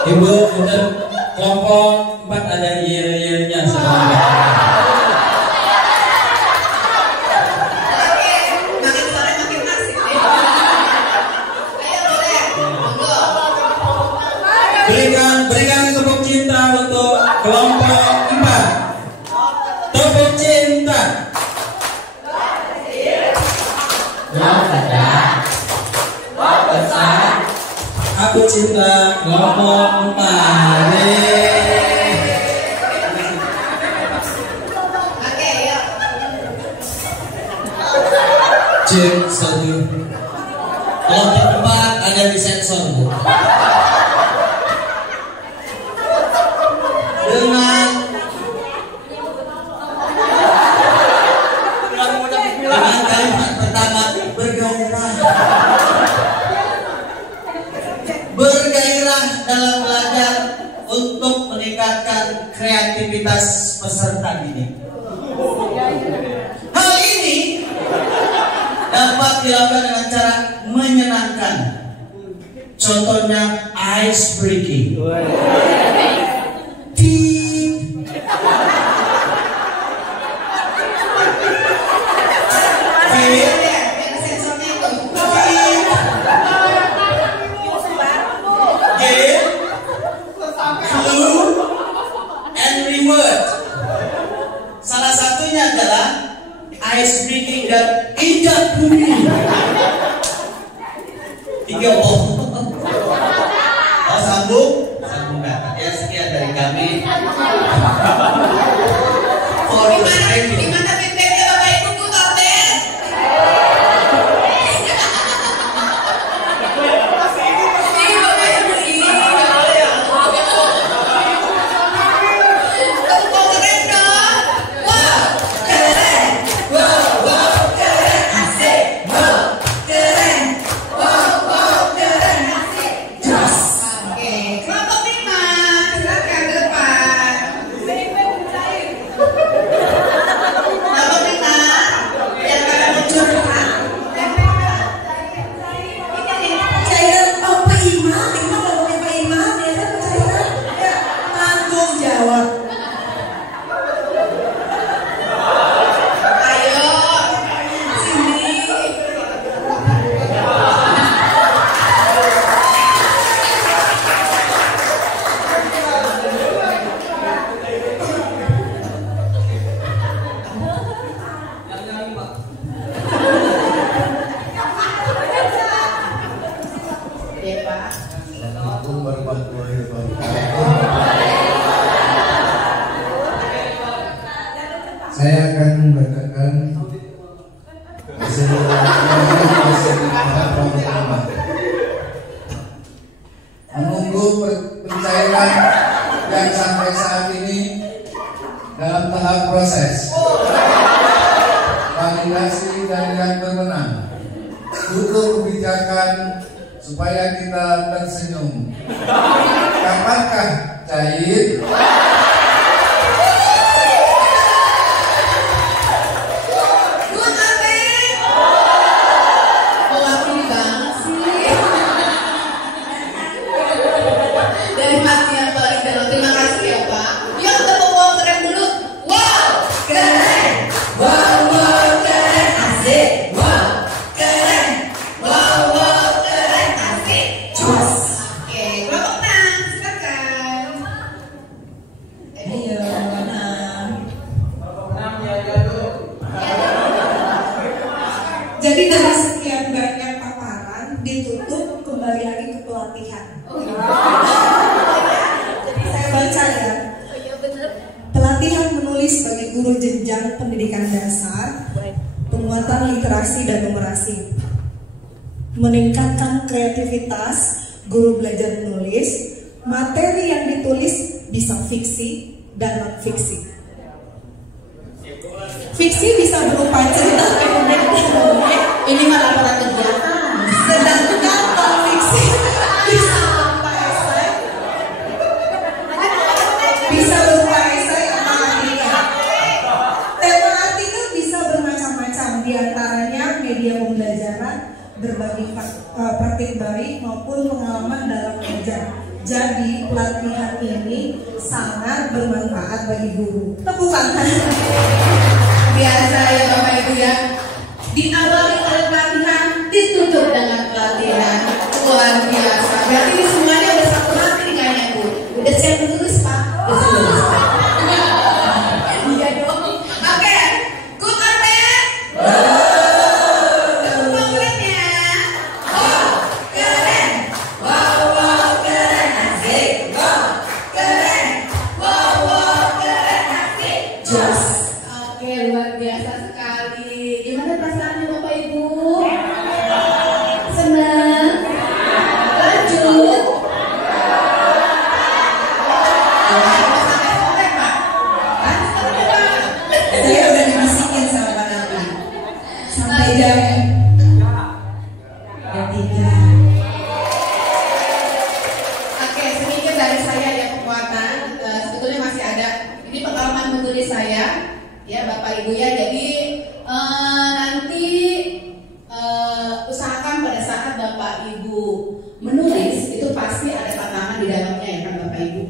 Ibu, untuk kelompok 4 ada yel-yelnya sebenarnya. Makin sore makin asik. Ayo boleh. Monggo. Berikan tepuk cinta untuk kelompok 4. Tepuk cinta. Aku cinta kelompok 4. Oke, yuk. Cek 1. Kelompok 4 ada di sensor, Bu. Dengan kalimat pertama bergairah dalam belajar untuk meningkatkan kreativitas peserta didik. Hal ini dapat dilakukan dengan cara menyenangkan. Contohnya ice breaking. Salah satunya adalah ice breaking dan injak bumi. 3 Oh, sambung dapat ya. Sekian dari kami. Di mana titiknya Bapak Ibu Kutoten? Saya akan membacakan hasil pertama. Menunggu pencairan yang sampai saat ini dalam tahap proses validasi dari yang berwenang. Butuh kebijakan supaya kita tersenyum. Kapankah cair? Jadi dari sekian banyak paparan ditutup kembali lagi ke pelatihan. Jadi saya baca ya. Pelatihan menulis bagi guru jenjang pendidikan dasar, penguatan literasi dan numerasi, meningkatkan kreativitas guru belajar menulis, materi yang ditulis bisa fiksi dan non fiksi. Fiksi bisa berupa cerita pendek, ini malah laporan kegiatan. sedangkan non fiksi bisa berupa esai, bisa berupa esai atau artikel. Tema artikel bisa bermacam-macam, diantaranya media pembelajaran, berbagi praktik baik maupun pengalaman dalam Jadi pelatihan ini sangat bermanfaat bagi guru. Tepuk tangan. Biasa ya Bapak Ibu ya. Diawali oleh pelatihan, ditutup dengan pelatihan. Luar biasa. Berarti ini semuanya udah satu hati nih kayaknya Bu. Udah siap menulis Pak. Udah siap menulis Pak. Iya dong. Oke. Good or bad? Tepuk tangannya. Wow, keren. Wow, wow, keren. Asik. Wow, keren. Wow, wow, keren. Asik. Just. Oke, luar biasa sekali. Gimana perasaannya Bapak Ibu? Senang? Lanjut. Saya udah dibisikin sama Pak Nabi. Sampai jam 3. Oke, sedikit dari saya ya kekuatan. Sebetulnya masih ada. Ini pengalaman menulis saya, ya Bapak Ibu ya. Jadi nanti usahakan pada saat Bapak Ibu menulis itu pasti ada tantangan di dalamnya ya kan Bapak Ibu.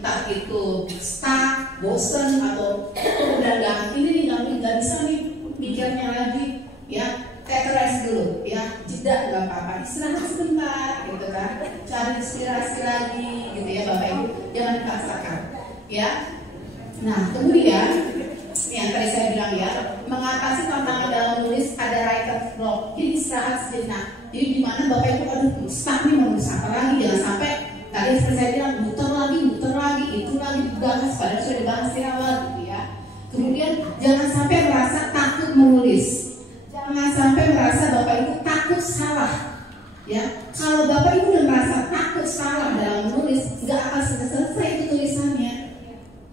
Entah itu stuck, bosen atau udah ini nih nggak bisa nih mikirnya lagi, ya. Take rest dulu, ya, jeda nggak apa-apa, istirahat sebentar, gitu kan, cari inspirasi lagi, gitu ya Bapak Ibu, jangan dipaksakan, ya. Nah kemudian yang tadi saya bilang ya, mengatasi tantangan dalam menulis ada writer's block, jadi istirahat sejenak. Jadi di mana Bapak Ibu aduh stuck nih mau nulis apa lagi, jangan sampai tadi seperti saya bilang muter lagi, itu lagi dibahas padahal sudah dibahas di awal, gitu ya. Kemudian jangan sampai merasa takut menulis. Jangan sampai merasa Bapak Ibu takut salah, ya. Kalau Bapak Ibu udah merasa takut salah dalam menulis, nggak akan selesai itu tulisannya,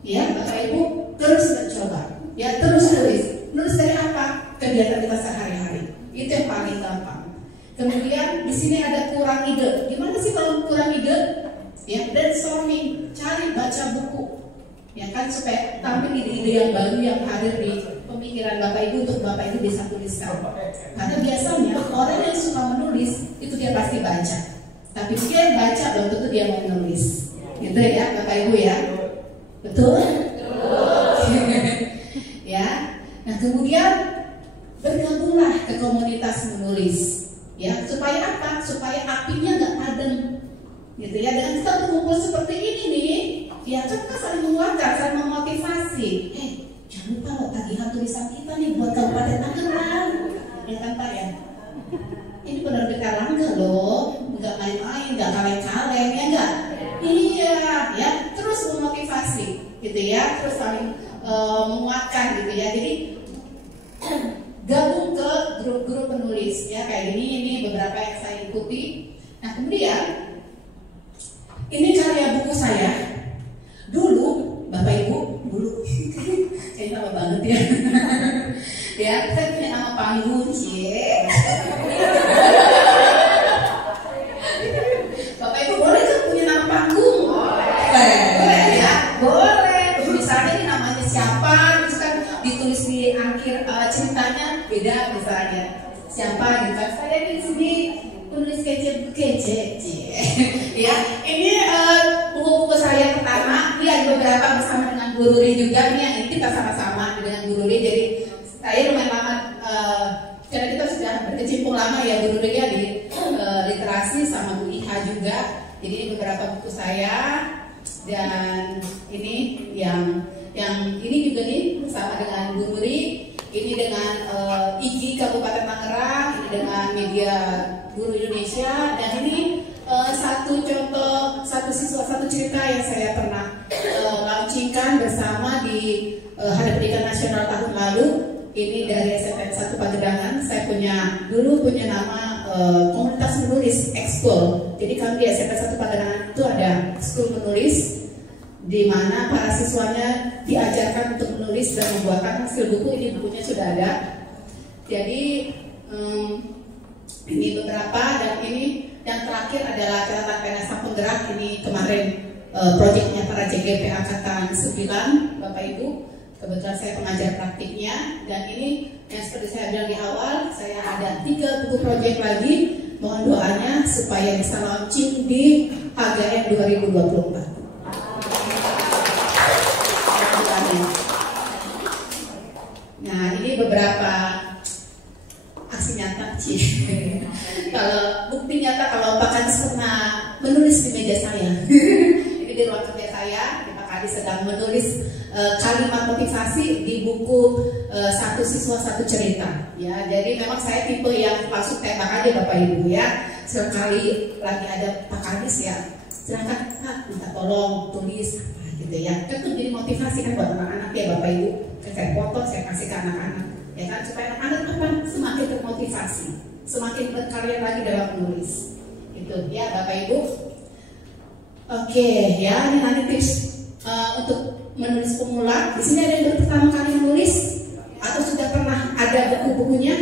ya. Bapak Ibu terus mencoba, ya, terus tulis. Nulis dari apa? Kegiatan kita sehari-hari. Itu yang paling gampang. Kemudian di sini ada kurang ide. Gimana sih kalau kurang ide? Ya, brainstorming, cari baca buku, ya kan, supaya tampil ide-ide yang baru yang hadir di pemikiran Bapak Ibu untuk Bapak Ibu bisa tuliskan. Karena biasanya orang yang suka menulis itu dia pasti baca, tapi dia yang baca belum tentu dia mau menulis, gitu ya Bapak Ibu ya, betul? Ya. Nah kemudian bergabunglah ke komunitas menulis, ya, supaya apa? Supaya apinya nggak padam, gitu ya. Dengan kita berkumpul seperti ini nih, ya kan kita saling menguatkan, saling memotivasi. Jangan lupa loh tagihan tulisan kita nih buat Kabupaten Tangerang, ya kan Pak ya? Ini penerbit Erlangga loh, nggak main-main, nggak kaleng-kaleng, ya nggak? Iya, ya, terus memotivasi, gitu ya, terus saling menguatkan, gitu ya. Jadi gabung ke grup-grup penulis, ya, kayak ini beberapa yang saya ikuti. Nah kemudian ini karya buku saya. Dulu Bapak Ibu, saya lama banget ya. Ya, saya punya nama panggung, Bapak Ibu boleh tuh punya nama panggung? Boleh ya, boleh. Misalnya ini namanya siapa, terus kan ditulis di akhir ceritanya beda misalnya. Siapa gitu kan? Saya di sini tulis kece, ya. Ini buku-buku saya pertama. Ini ada beberapa bersama dengan Bu Ruri juga. Ini kita sama-sama dengan Bu Ruri. Jadi saya lumayan lama, karena kita sudah berkecimpung lama ya Bu Ruri ya di literasi sama Bu Iha juga. Jadi ini beberapa buku saya, dan ini yang ini juga nih bersama dengan Bu Ruri. Ini dengan IGI Kabupaten Tangerang, ini dengan Media Guru Indonesia, dan ini satu contoh, satu cerita yang saya pernah launchingkan bersama di Hari Pendidikan Nasional tahun lalu. Ini dari SMPN 1 Pagedangan. Saya dulu punya nama komunitas menulis Ekskul. Jadi kami di SMPN 1 Pagedangan itu ada ekskul menulis, di mana para siswanya diajarkan untuk menulis dan membuatkan hasil buku. Ini bukunya sudah ada. Jadi ini beberapa, dan ini yang terakhir adalah catatan pena sang penggerak. Ini kemarin proyeknya para JGP angkatan 9 Bapak Ibu. Kebetulan saya pengajar praktiknya, dan ini yang seperti saya bilang di awal, saya ada 3 buku proyek lagi. Mohon doanya supaya bisa launching di HGM 2024. Nah, ini beberapa aksi nyata sih. Kalau bukti nyata kalau Pak Kadis pernah menulis di meja saya. Ini di ruang kerja saya, Pak Kadis sedang menulis kalimat motivasi di buku Satu Siswa Satu Cerita. Ya, jadi memang saya tipe yang langsung tembak aja Bapak Ibu ya. Sekali lagi ada Pak Kadis ya, silakan Pak minta tolong tulis apa gitu ya. Itu jadi motivasi kan buat anak-anak ya Bapak Ibu. Saya foto, saya kasih ke anak-anak. Ya kan, supaya anak-anak apa semakin termotivasi, semakin berkarya lagi dalam menulis. Itu ya Bapak Ibu. Oke ya, ini nanti tips untuk menulis pemula. Di sini ada yang pertama kali menulis atau sudah pernah ada buku-bukunya?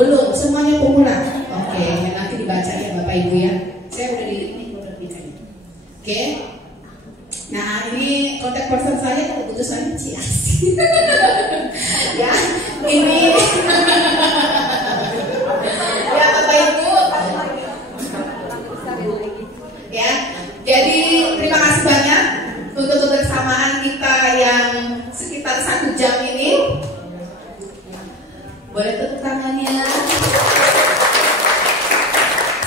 Belum, semuanya pemula. Oke, nanti dibaca ya Bapak Ibu ya. Saya udah ini udah bicanya. Oke. Nah, ini kontak person saya kalau butuh saya Ciasi. Ya, ini ya Bapak Ibu. Ya, jadi terima kasih banyak untuk kebersamaan kita yang sekitar 1 jam ini. Boleh tepuk tangannya.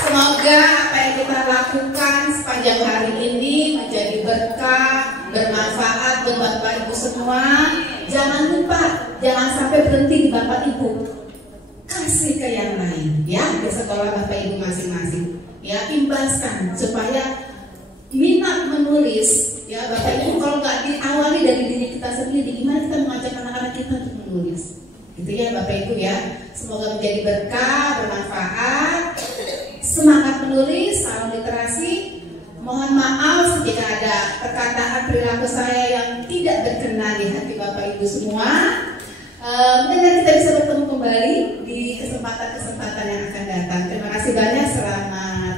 Semoga apa yang kita lakukan sepanjang hari ini menjadi berkah, bermanfaat buat Bapak Ibu semua. Jangan lupa, jangan sampai berhenti di Bapak Ibu. Kasih ke yang lain, ya, di sekolah Bapak Ibu masing-masing. Ya, imbaskan supaya minat menulis, ya Bapak Ibu. Kalau nggak diawali dari diri kita sendiri, gimana kita mengajak anak-anak kita untuk menulis? Gitu ya Bapak Ibu ya. Semoga menjadi berkah, bermanfaat. Semangat menulis, salam literasi. Mohon maaf jika ada perkataan perilaku saya yang tidak berkenan di hati Bapak Ibu semua. Mudah-mudahan kita bisa bertemu kembali di kesempatan-kesempatan yang akan datang. Terima kasih banyak, selamat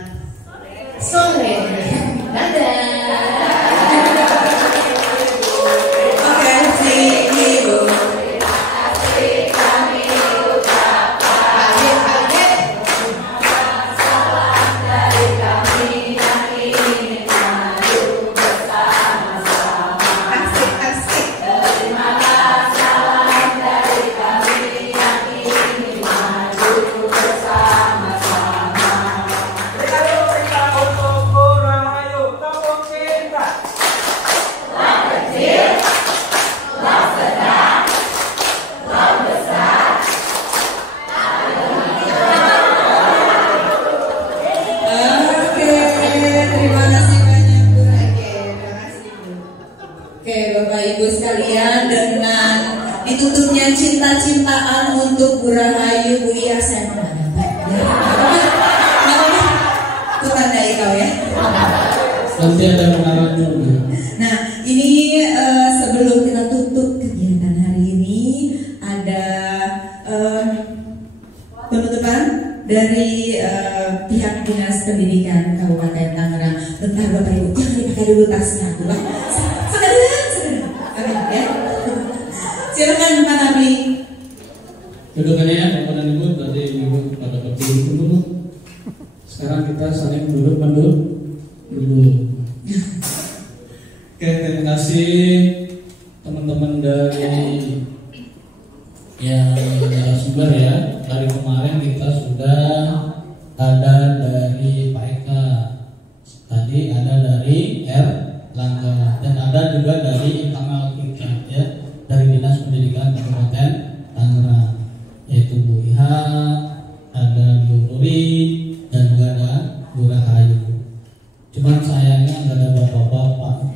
sore. Dadah. Oke, see you. Ditutupnya cinta-cintaan untuk Bu Rahayu, Bu Iya, saya mau dapat. Itu tandai kau ya. Nanti ada pengarang juga. Nah, ini sebelum kita tutup kegiatan hari ini ada penutupan dari pihak Dinas Pendidikan Kabupaten Tangerang. Bentar Bapak Ibu, jangan dipakai dulu tasnya, tuh Pak. Sebentar. Oke, ya. Silakan Pak Nabi. Dudukannya ya Bapak dan Ibu, tadi Ibu pada berdiri dulu. Sekarang kita saling duduk dulu. Oke, terima kasih teman-teman dari yang narasumber ya. Dari kemarin kita sudah ada dari Pak Eka, tadi ada dari R Langga, dan ada juga dari Kamal Ika ya, dari Dinas Pendidikan Kabupaten Tangerang, yaitu Bu Iha, ada Bu Nuri, dan juga ada Bu Rahayu. Cuman sayangnya nggak ada bapak-bapak,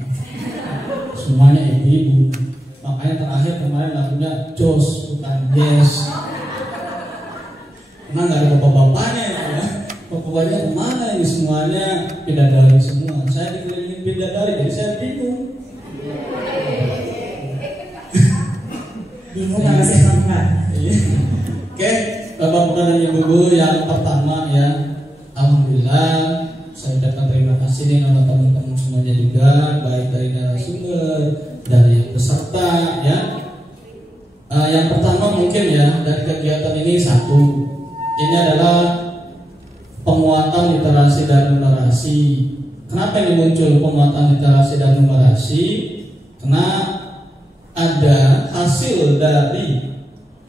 semuanya ibu-ibu. Makanya terakhir kemarin lagunya Jos bukan Yes. Karena nggak ada bapak-bapaknya ya. Bapak-bapaknya kemana ini, semuanya bidadari semua. Saya dikelilingin bidadari, jadi saya bingung. Bingung sama siapa Pak? Oke, Bapak-bapak dan Ibu-ibu, yang pertama ya, alhamdulillah saya ucapkan terima kasih nih sama teman-teman semuanya juga, baik dari narasumber, dari peserta ya. Yang pertama mungkin ya, dari kegiatan ini satu, ini adalah penguatan literasi dan numerasi Kenapa ini muncul penguatan literasi dan numerasi? Karena ada hasil dari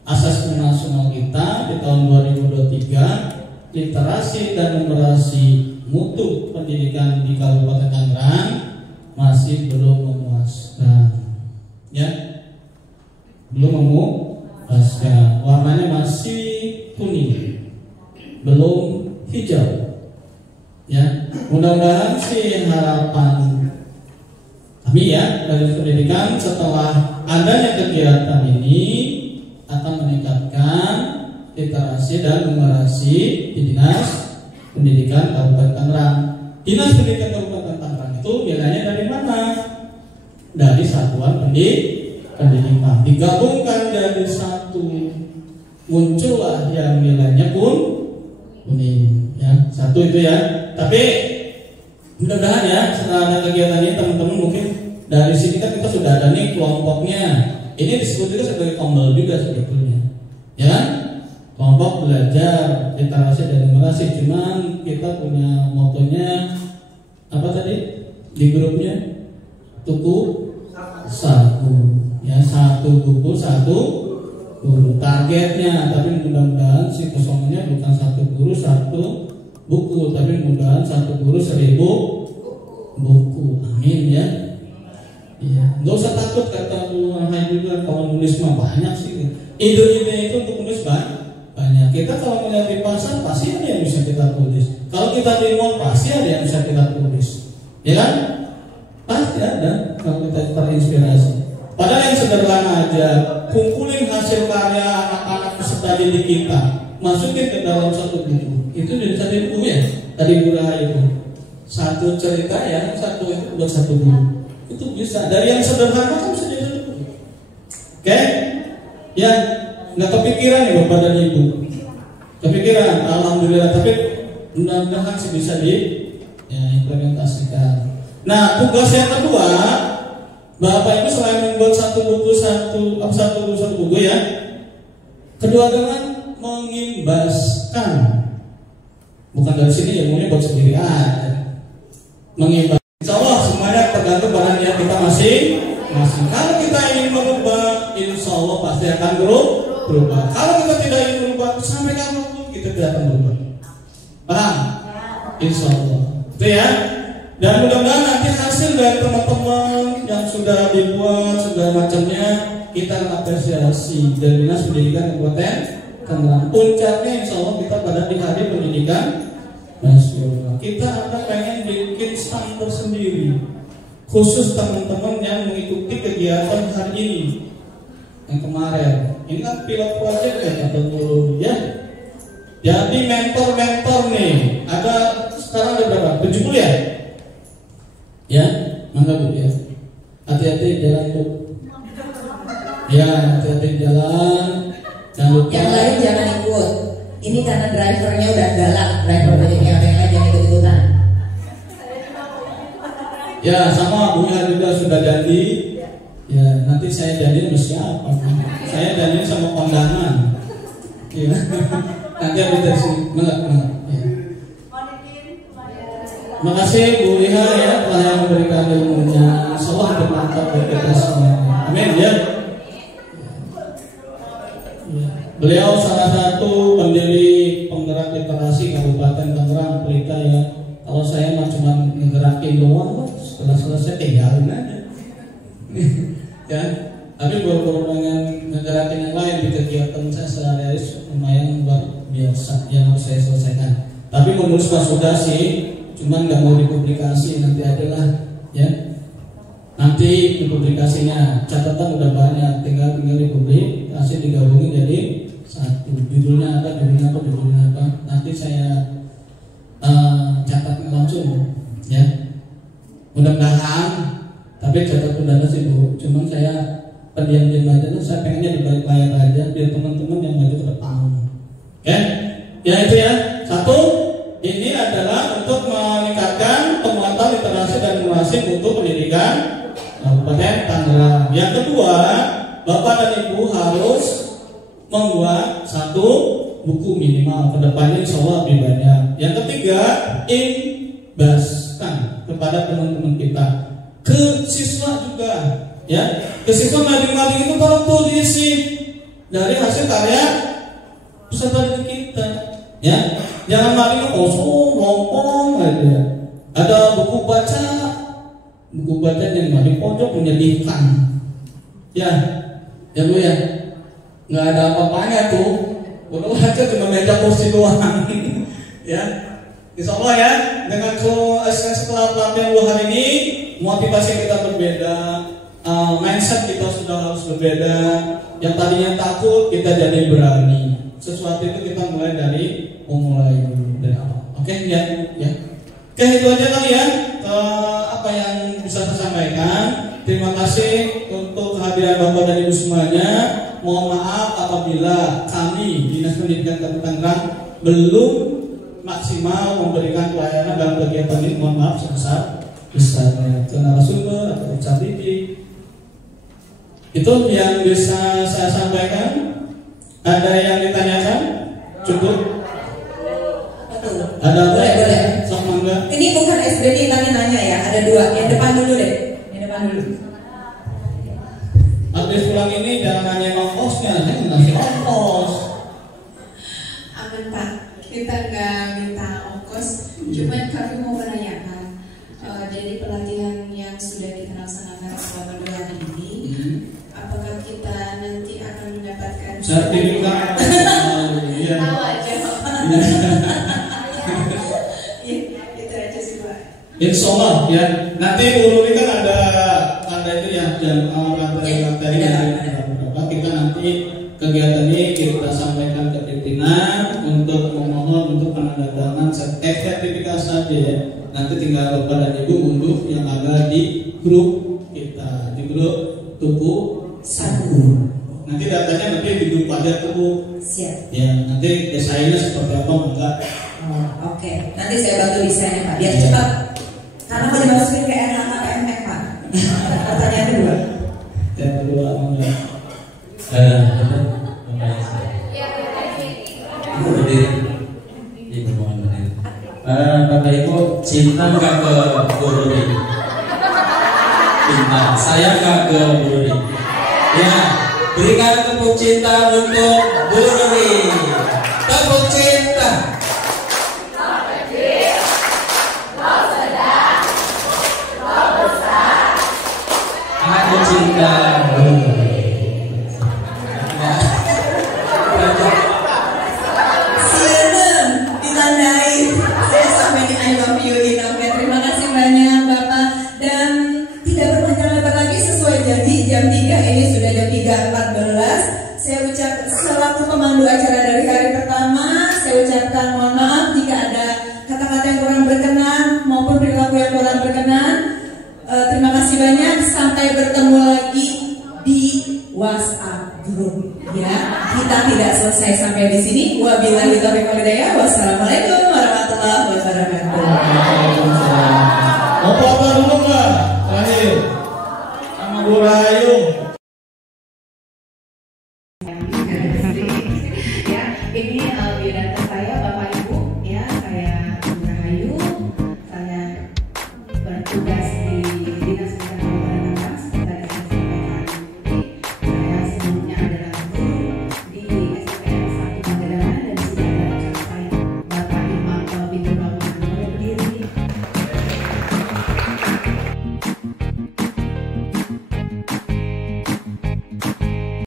asesmen nasional kita di tahun 2023, literasi dan numerasi mutu pendidikan di Kabupaten Tangerang masih belum memuaskan, ya, belum memuaskan. Warnanya masih kuning, belum hijau. Ya, mudah-mudahan sih harapan kami ya dari pendidikan setelah adanya kegiatan ini akan meningkatkan literasi dan numerasi di Dinas Pendidikan Kabupaten Tangerang. Dinas Pendidikan Kabupaten Tangerang itu wilayahnya dari mana? Dari satuan pendidikan. Digabungkan jadi satu, muncullah yang wilayahnya kuning. Ya, satu itu ya. Tapi mudah-mudahan ya setelah ada kegiatan ini teman-teman mungkin dari sini kan kita sudah ada nih kelompoknya. Ini disebut juga sebagai kombel juga sebetulnya, ya, kelompok belajar literasi dan numerasi. Cuman kita punya motonya apa tadi di grupnya? Tuku satu, ya, satu buku satu guru targetnya. Tapi mudah-mudahan si kosongnya bukan satu guru satu buku, tapi mudah-mudahan satu guru 1000 buku. Amin ya. Iya, nggak usah takut kata Bu Rahai juga kalau nulis mah banyak sih. Ide-ide itu untuk nulis banyak. Kita kalau melihat di pasar pasti ada yang bisa kita tulis. Kalau kita di mall pasti ada yang bisa kita tulis. Ya kan? Pasti ada kalau kita terinspirasi. Padahal yang sederhana aja, kumpulin hasil karya anak-anak peserta didik kita, masukin ke dalam satu buku. Itu dari satu buku ya. Tadi Bu Rahai itu satu cerita ya, satu itu buat satu buku. Itu bisa dari yang sederhana kan bisa jadi satu buku. Oke? Ya, nggak kepikiran ya Bapak dan Ibu. Kepikiran, alhamdulillah. Tapi mudah-mudahan sih bisa diimplementasikan. Nah, tugas yang kedua, Bapak Ibu selain membuat satu buku ya, kedua dengan mengimbaskan. Bukan dari sini ya, maunya buat sendiri aja. Mengimbaskan. Insya Allah semuanya tergantung pada niat kita masing-masing. Kalau kita ingin berubah, insya Allah pasti akan berubah. Kalau kita tidak ingin berubah, sampai kapanpun kita tidak akan berubah. Paham? Insya Allah. Itu ya. Dan mudah-mudahan nanti hasil dari teman-teman yang sudah dibuat segala macamnya kita apresiasi dari Dinas Pendidikan Kabupaten Tangerang. Puncaknya insya Allah kita pada di hari pendidikan nasional. Kita akan pengen bikin standar sendiri khusus teman-teman yang mengikuti kegiatan hari ini. Yang kemarin ini kan pilot project ya kata dulu ya. Jadi mentor nih ada sekarang ada berapa? 70 ya? Ya, mangga Bu ya. Hati-hati jalan Bu. Ya, hati-hati jalan. Jangan lupa. Yang lain jangan ikut. Ini karena drivernya udah galak, driver yang lain jangan ikut-ikutan. Ya, sama Bu ya juga sudah janji. Ya, nanti saya janji sama siapa? Saya janji sama kondangan. Ya. Nanti habis dari sini. Ya. Makasih Bu Liha ya telah yang memberikan ilmunya. Insyaallah bermanfaat bagi kita semua. Amin ya. Beliau salah satu pendiri penggerak literasi Kabupaten Tangerang Pelita ya. Kalau saya mah cuma ngerakin doang, setelah selesai tinggalin aja. Ya. Tapi berhubungan ngerakin yang lain di kegiatan saya sehari-hari lumayan luar biasa yang harus saya selesaikan. Tapi menulis mah sudah sih. Cuman nggak mau dipublikasi, nanti adalah ya nanti dipublikasinya catatan udah banyak, tinggal dipublikasi digabungin jadi satu. Judulnya apa nanti saya catat langsung ya, mudah-mudahan. Tapi catat udah sih Bu, cuman saya pendiam-diam aja lah, saya pengennya di balik layar aja biar teman-teman yang maju ke depan. Oke ya, itu ya satu. Ini adalah untuk meningkatkan penguatan literasi dan numerasi untuk pendidikan Kabupaten Tangerang. Yang kedua, Bapak dan Ibu harus membuat satu buku minimal. Kedepannya insya Allah lebih banyak. Yang ketiga, imbaskan. kepada teman-teman kita, ke siswa juga, ya. Ke siswa mading-mading itu tolong tuh diisi dari hasil karya peserta didik kita, ya. Jangan mading kosong, lompong aja. Ada buku baca yang mading pojok menyedihkan, ya Bu ya. Nggak ada apa-apanya tuh, udah aja cuma meja kursi doang, ya. Insya Allah ya, dengan setelah pelatihan 2 hari ini, motivasi kita berbeda, mindset kita sudah harus berbeda. Yang tadinya takut, kita jadi berani. Sesuatu itu kita mulai dari memulai dari awal. Oke, ya. Oke, itu aja kali ya. Apa yang bisa saya sampaikan. Terima kasih untuk kehadiran Bapak dan Ibu semuanya. Mohon maaf apabila kami Dinas Pendidikan Kabupaten Tangerang belum maksimal memberikan pelayanan dalam kegiatan ini. Mohon maaf sebesar-besarnya. Ke narasumber atau peserta didik. Itu yang bisa saya sampaikan. Ada yang ditanyakan? Cukup? Ada apa? Boleh. Sama enggak? Ini bukan SBD tapi nanya ya. Ada 2. Yang depan dulu deh. Yang depan dulu. Habis pulang ini jangan nanya ongkosnya, ngasih ongkos. Aman Pak, kita nggak minta ongkos, cuman kami mau menanyakan dari pelatihan yang sudah kita laksanakan selama 2 hari ini, apakah kita nanti akan mendapatkan sertifikat? Iya. Tahu aja Pak. Itu aja sih Pak. Insya Allah ya. Nanti Uluri kan ada itu ya, materi berapa. Kita nanti kegiatan ini kita sampaikan ke pimpinan untuk memohon untuk penandatangan sertifikat saja ya. Nanti tinggal Bapak dan Ibu unduh yang ada di grup kita, di grup Tubuh Saku. Nanti datanya nanti di grup aja Tubuh. Siap. Ya, nanti desainnya seperti apa enggak? Oke. Nanti saya bantu desainnya Pak, biar cepat. Karena mau dimasukin ke RHKMF Pak. Pertanyaan kedua. Yang kedua enggak. Bapak Ibu cinta nggak ke Bu Ruri? Cinta. Saya nggak ke Bu Ruri. Ya, berikan tepuk cinta untuk Bu Ruri. Tepuk cinta. Aku cinta Bu Ruri. Ditandai saya sampai di I love you in. Oke, terima kasih banyak Bapak. Dan tidak berpanjang lebar lagi, sesuai janji jam 3 ini sudah jam 3.14. Saya ucap selaku pemandu acara dari hari pertama, saya ucapkan mohon maaf jika ada kata-kata yang kurang berkenan maupun perilaku yang kurang berkenan. Terima kasih banyak, sampai bertemu lagi di WhatsApp group ya. Kita tidak selesai sampai di sini. Wabillahi taufiq wal hidayah. Wassalamualaikum warahmatullahi wabarakatuh. Mau apa dulu nggak? Terakhir sama Bu Rahayu. Ya, ini biodata saya Bapak Ibu ya, saya Bu Rahayu. Saya bertugas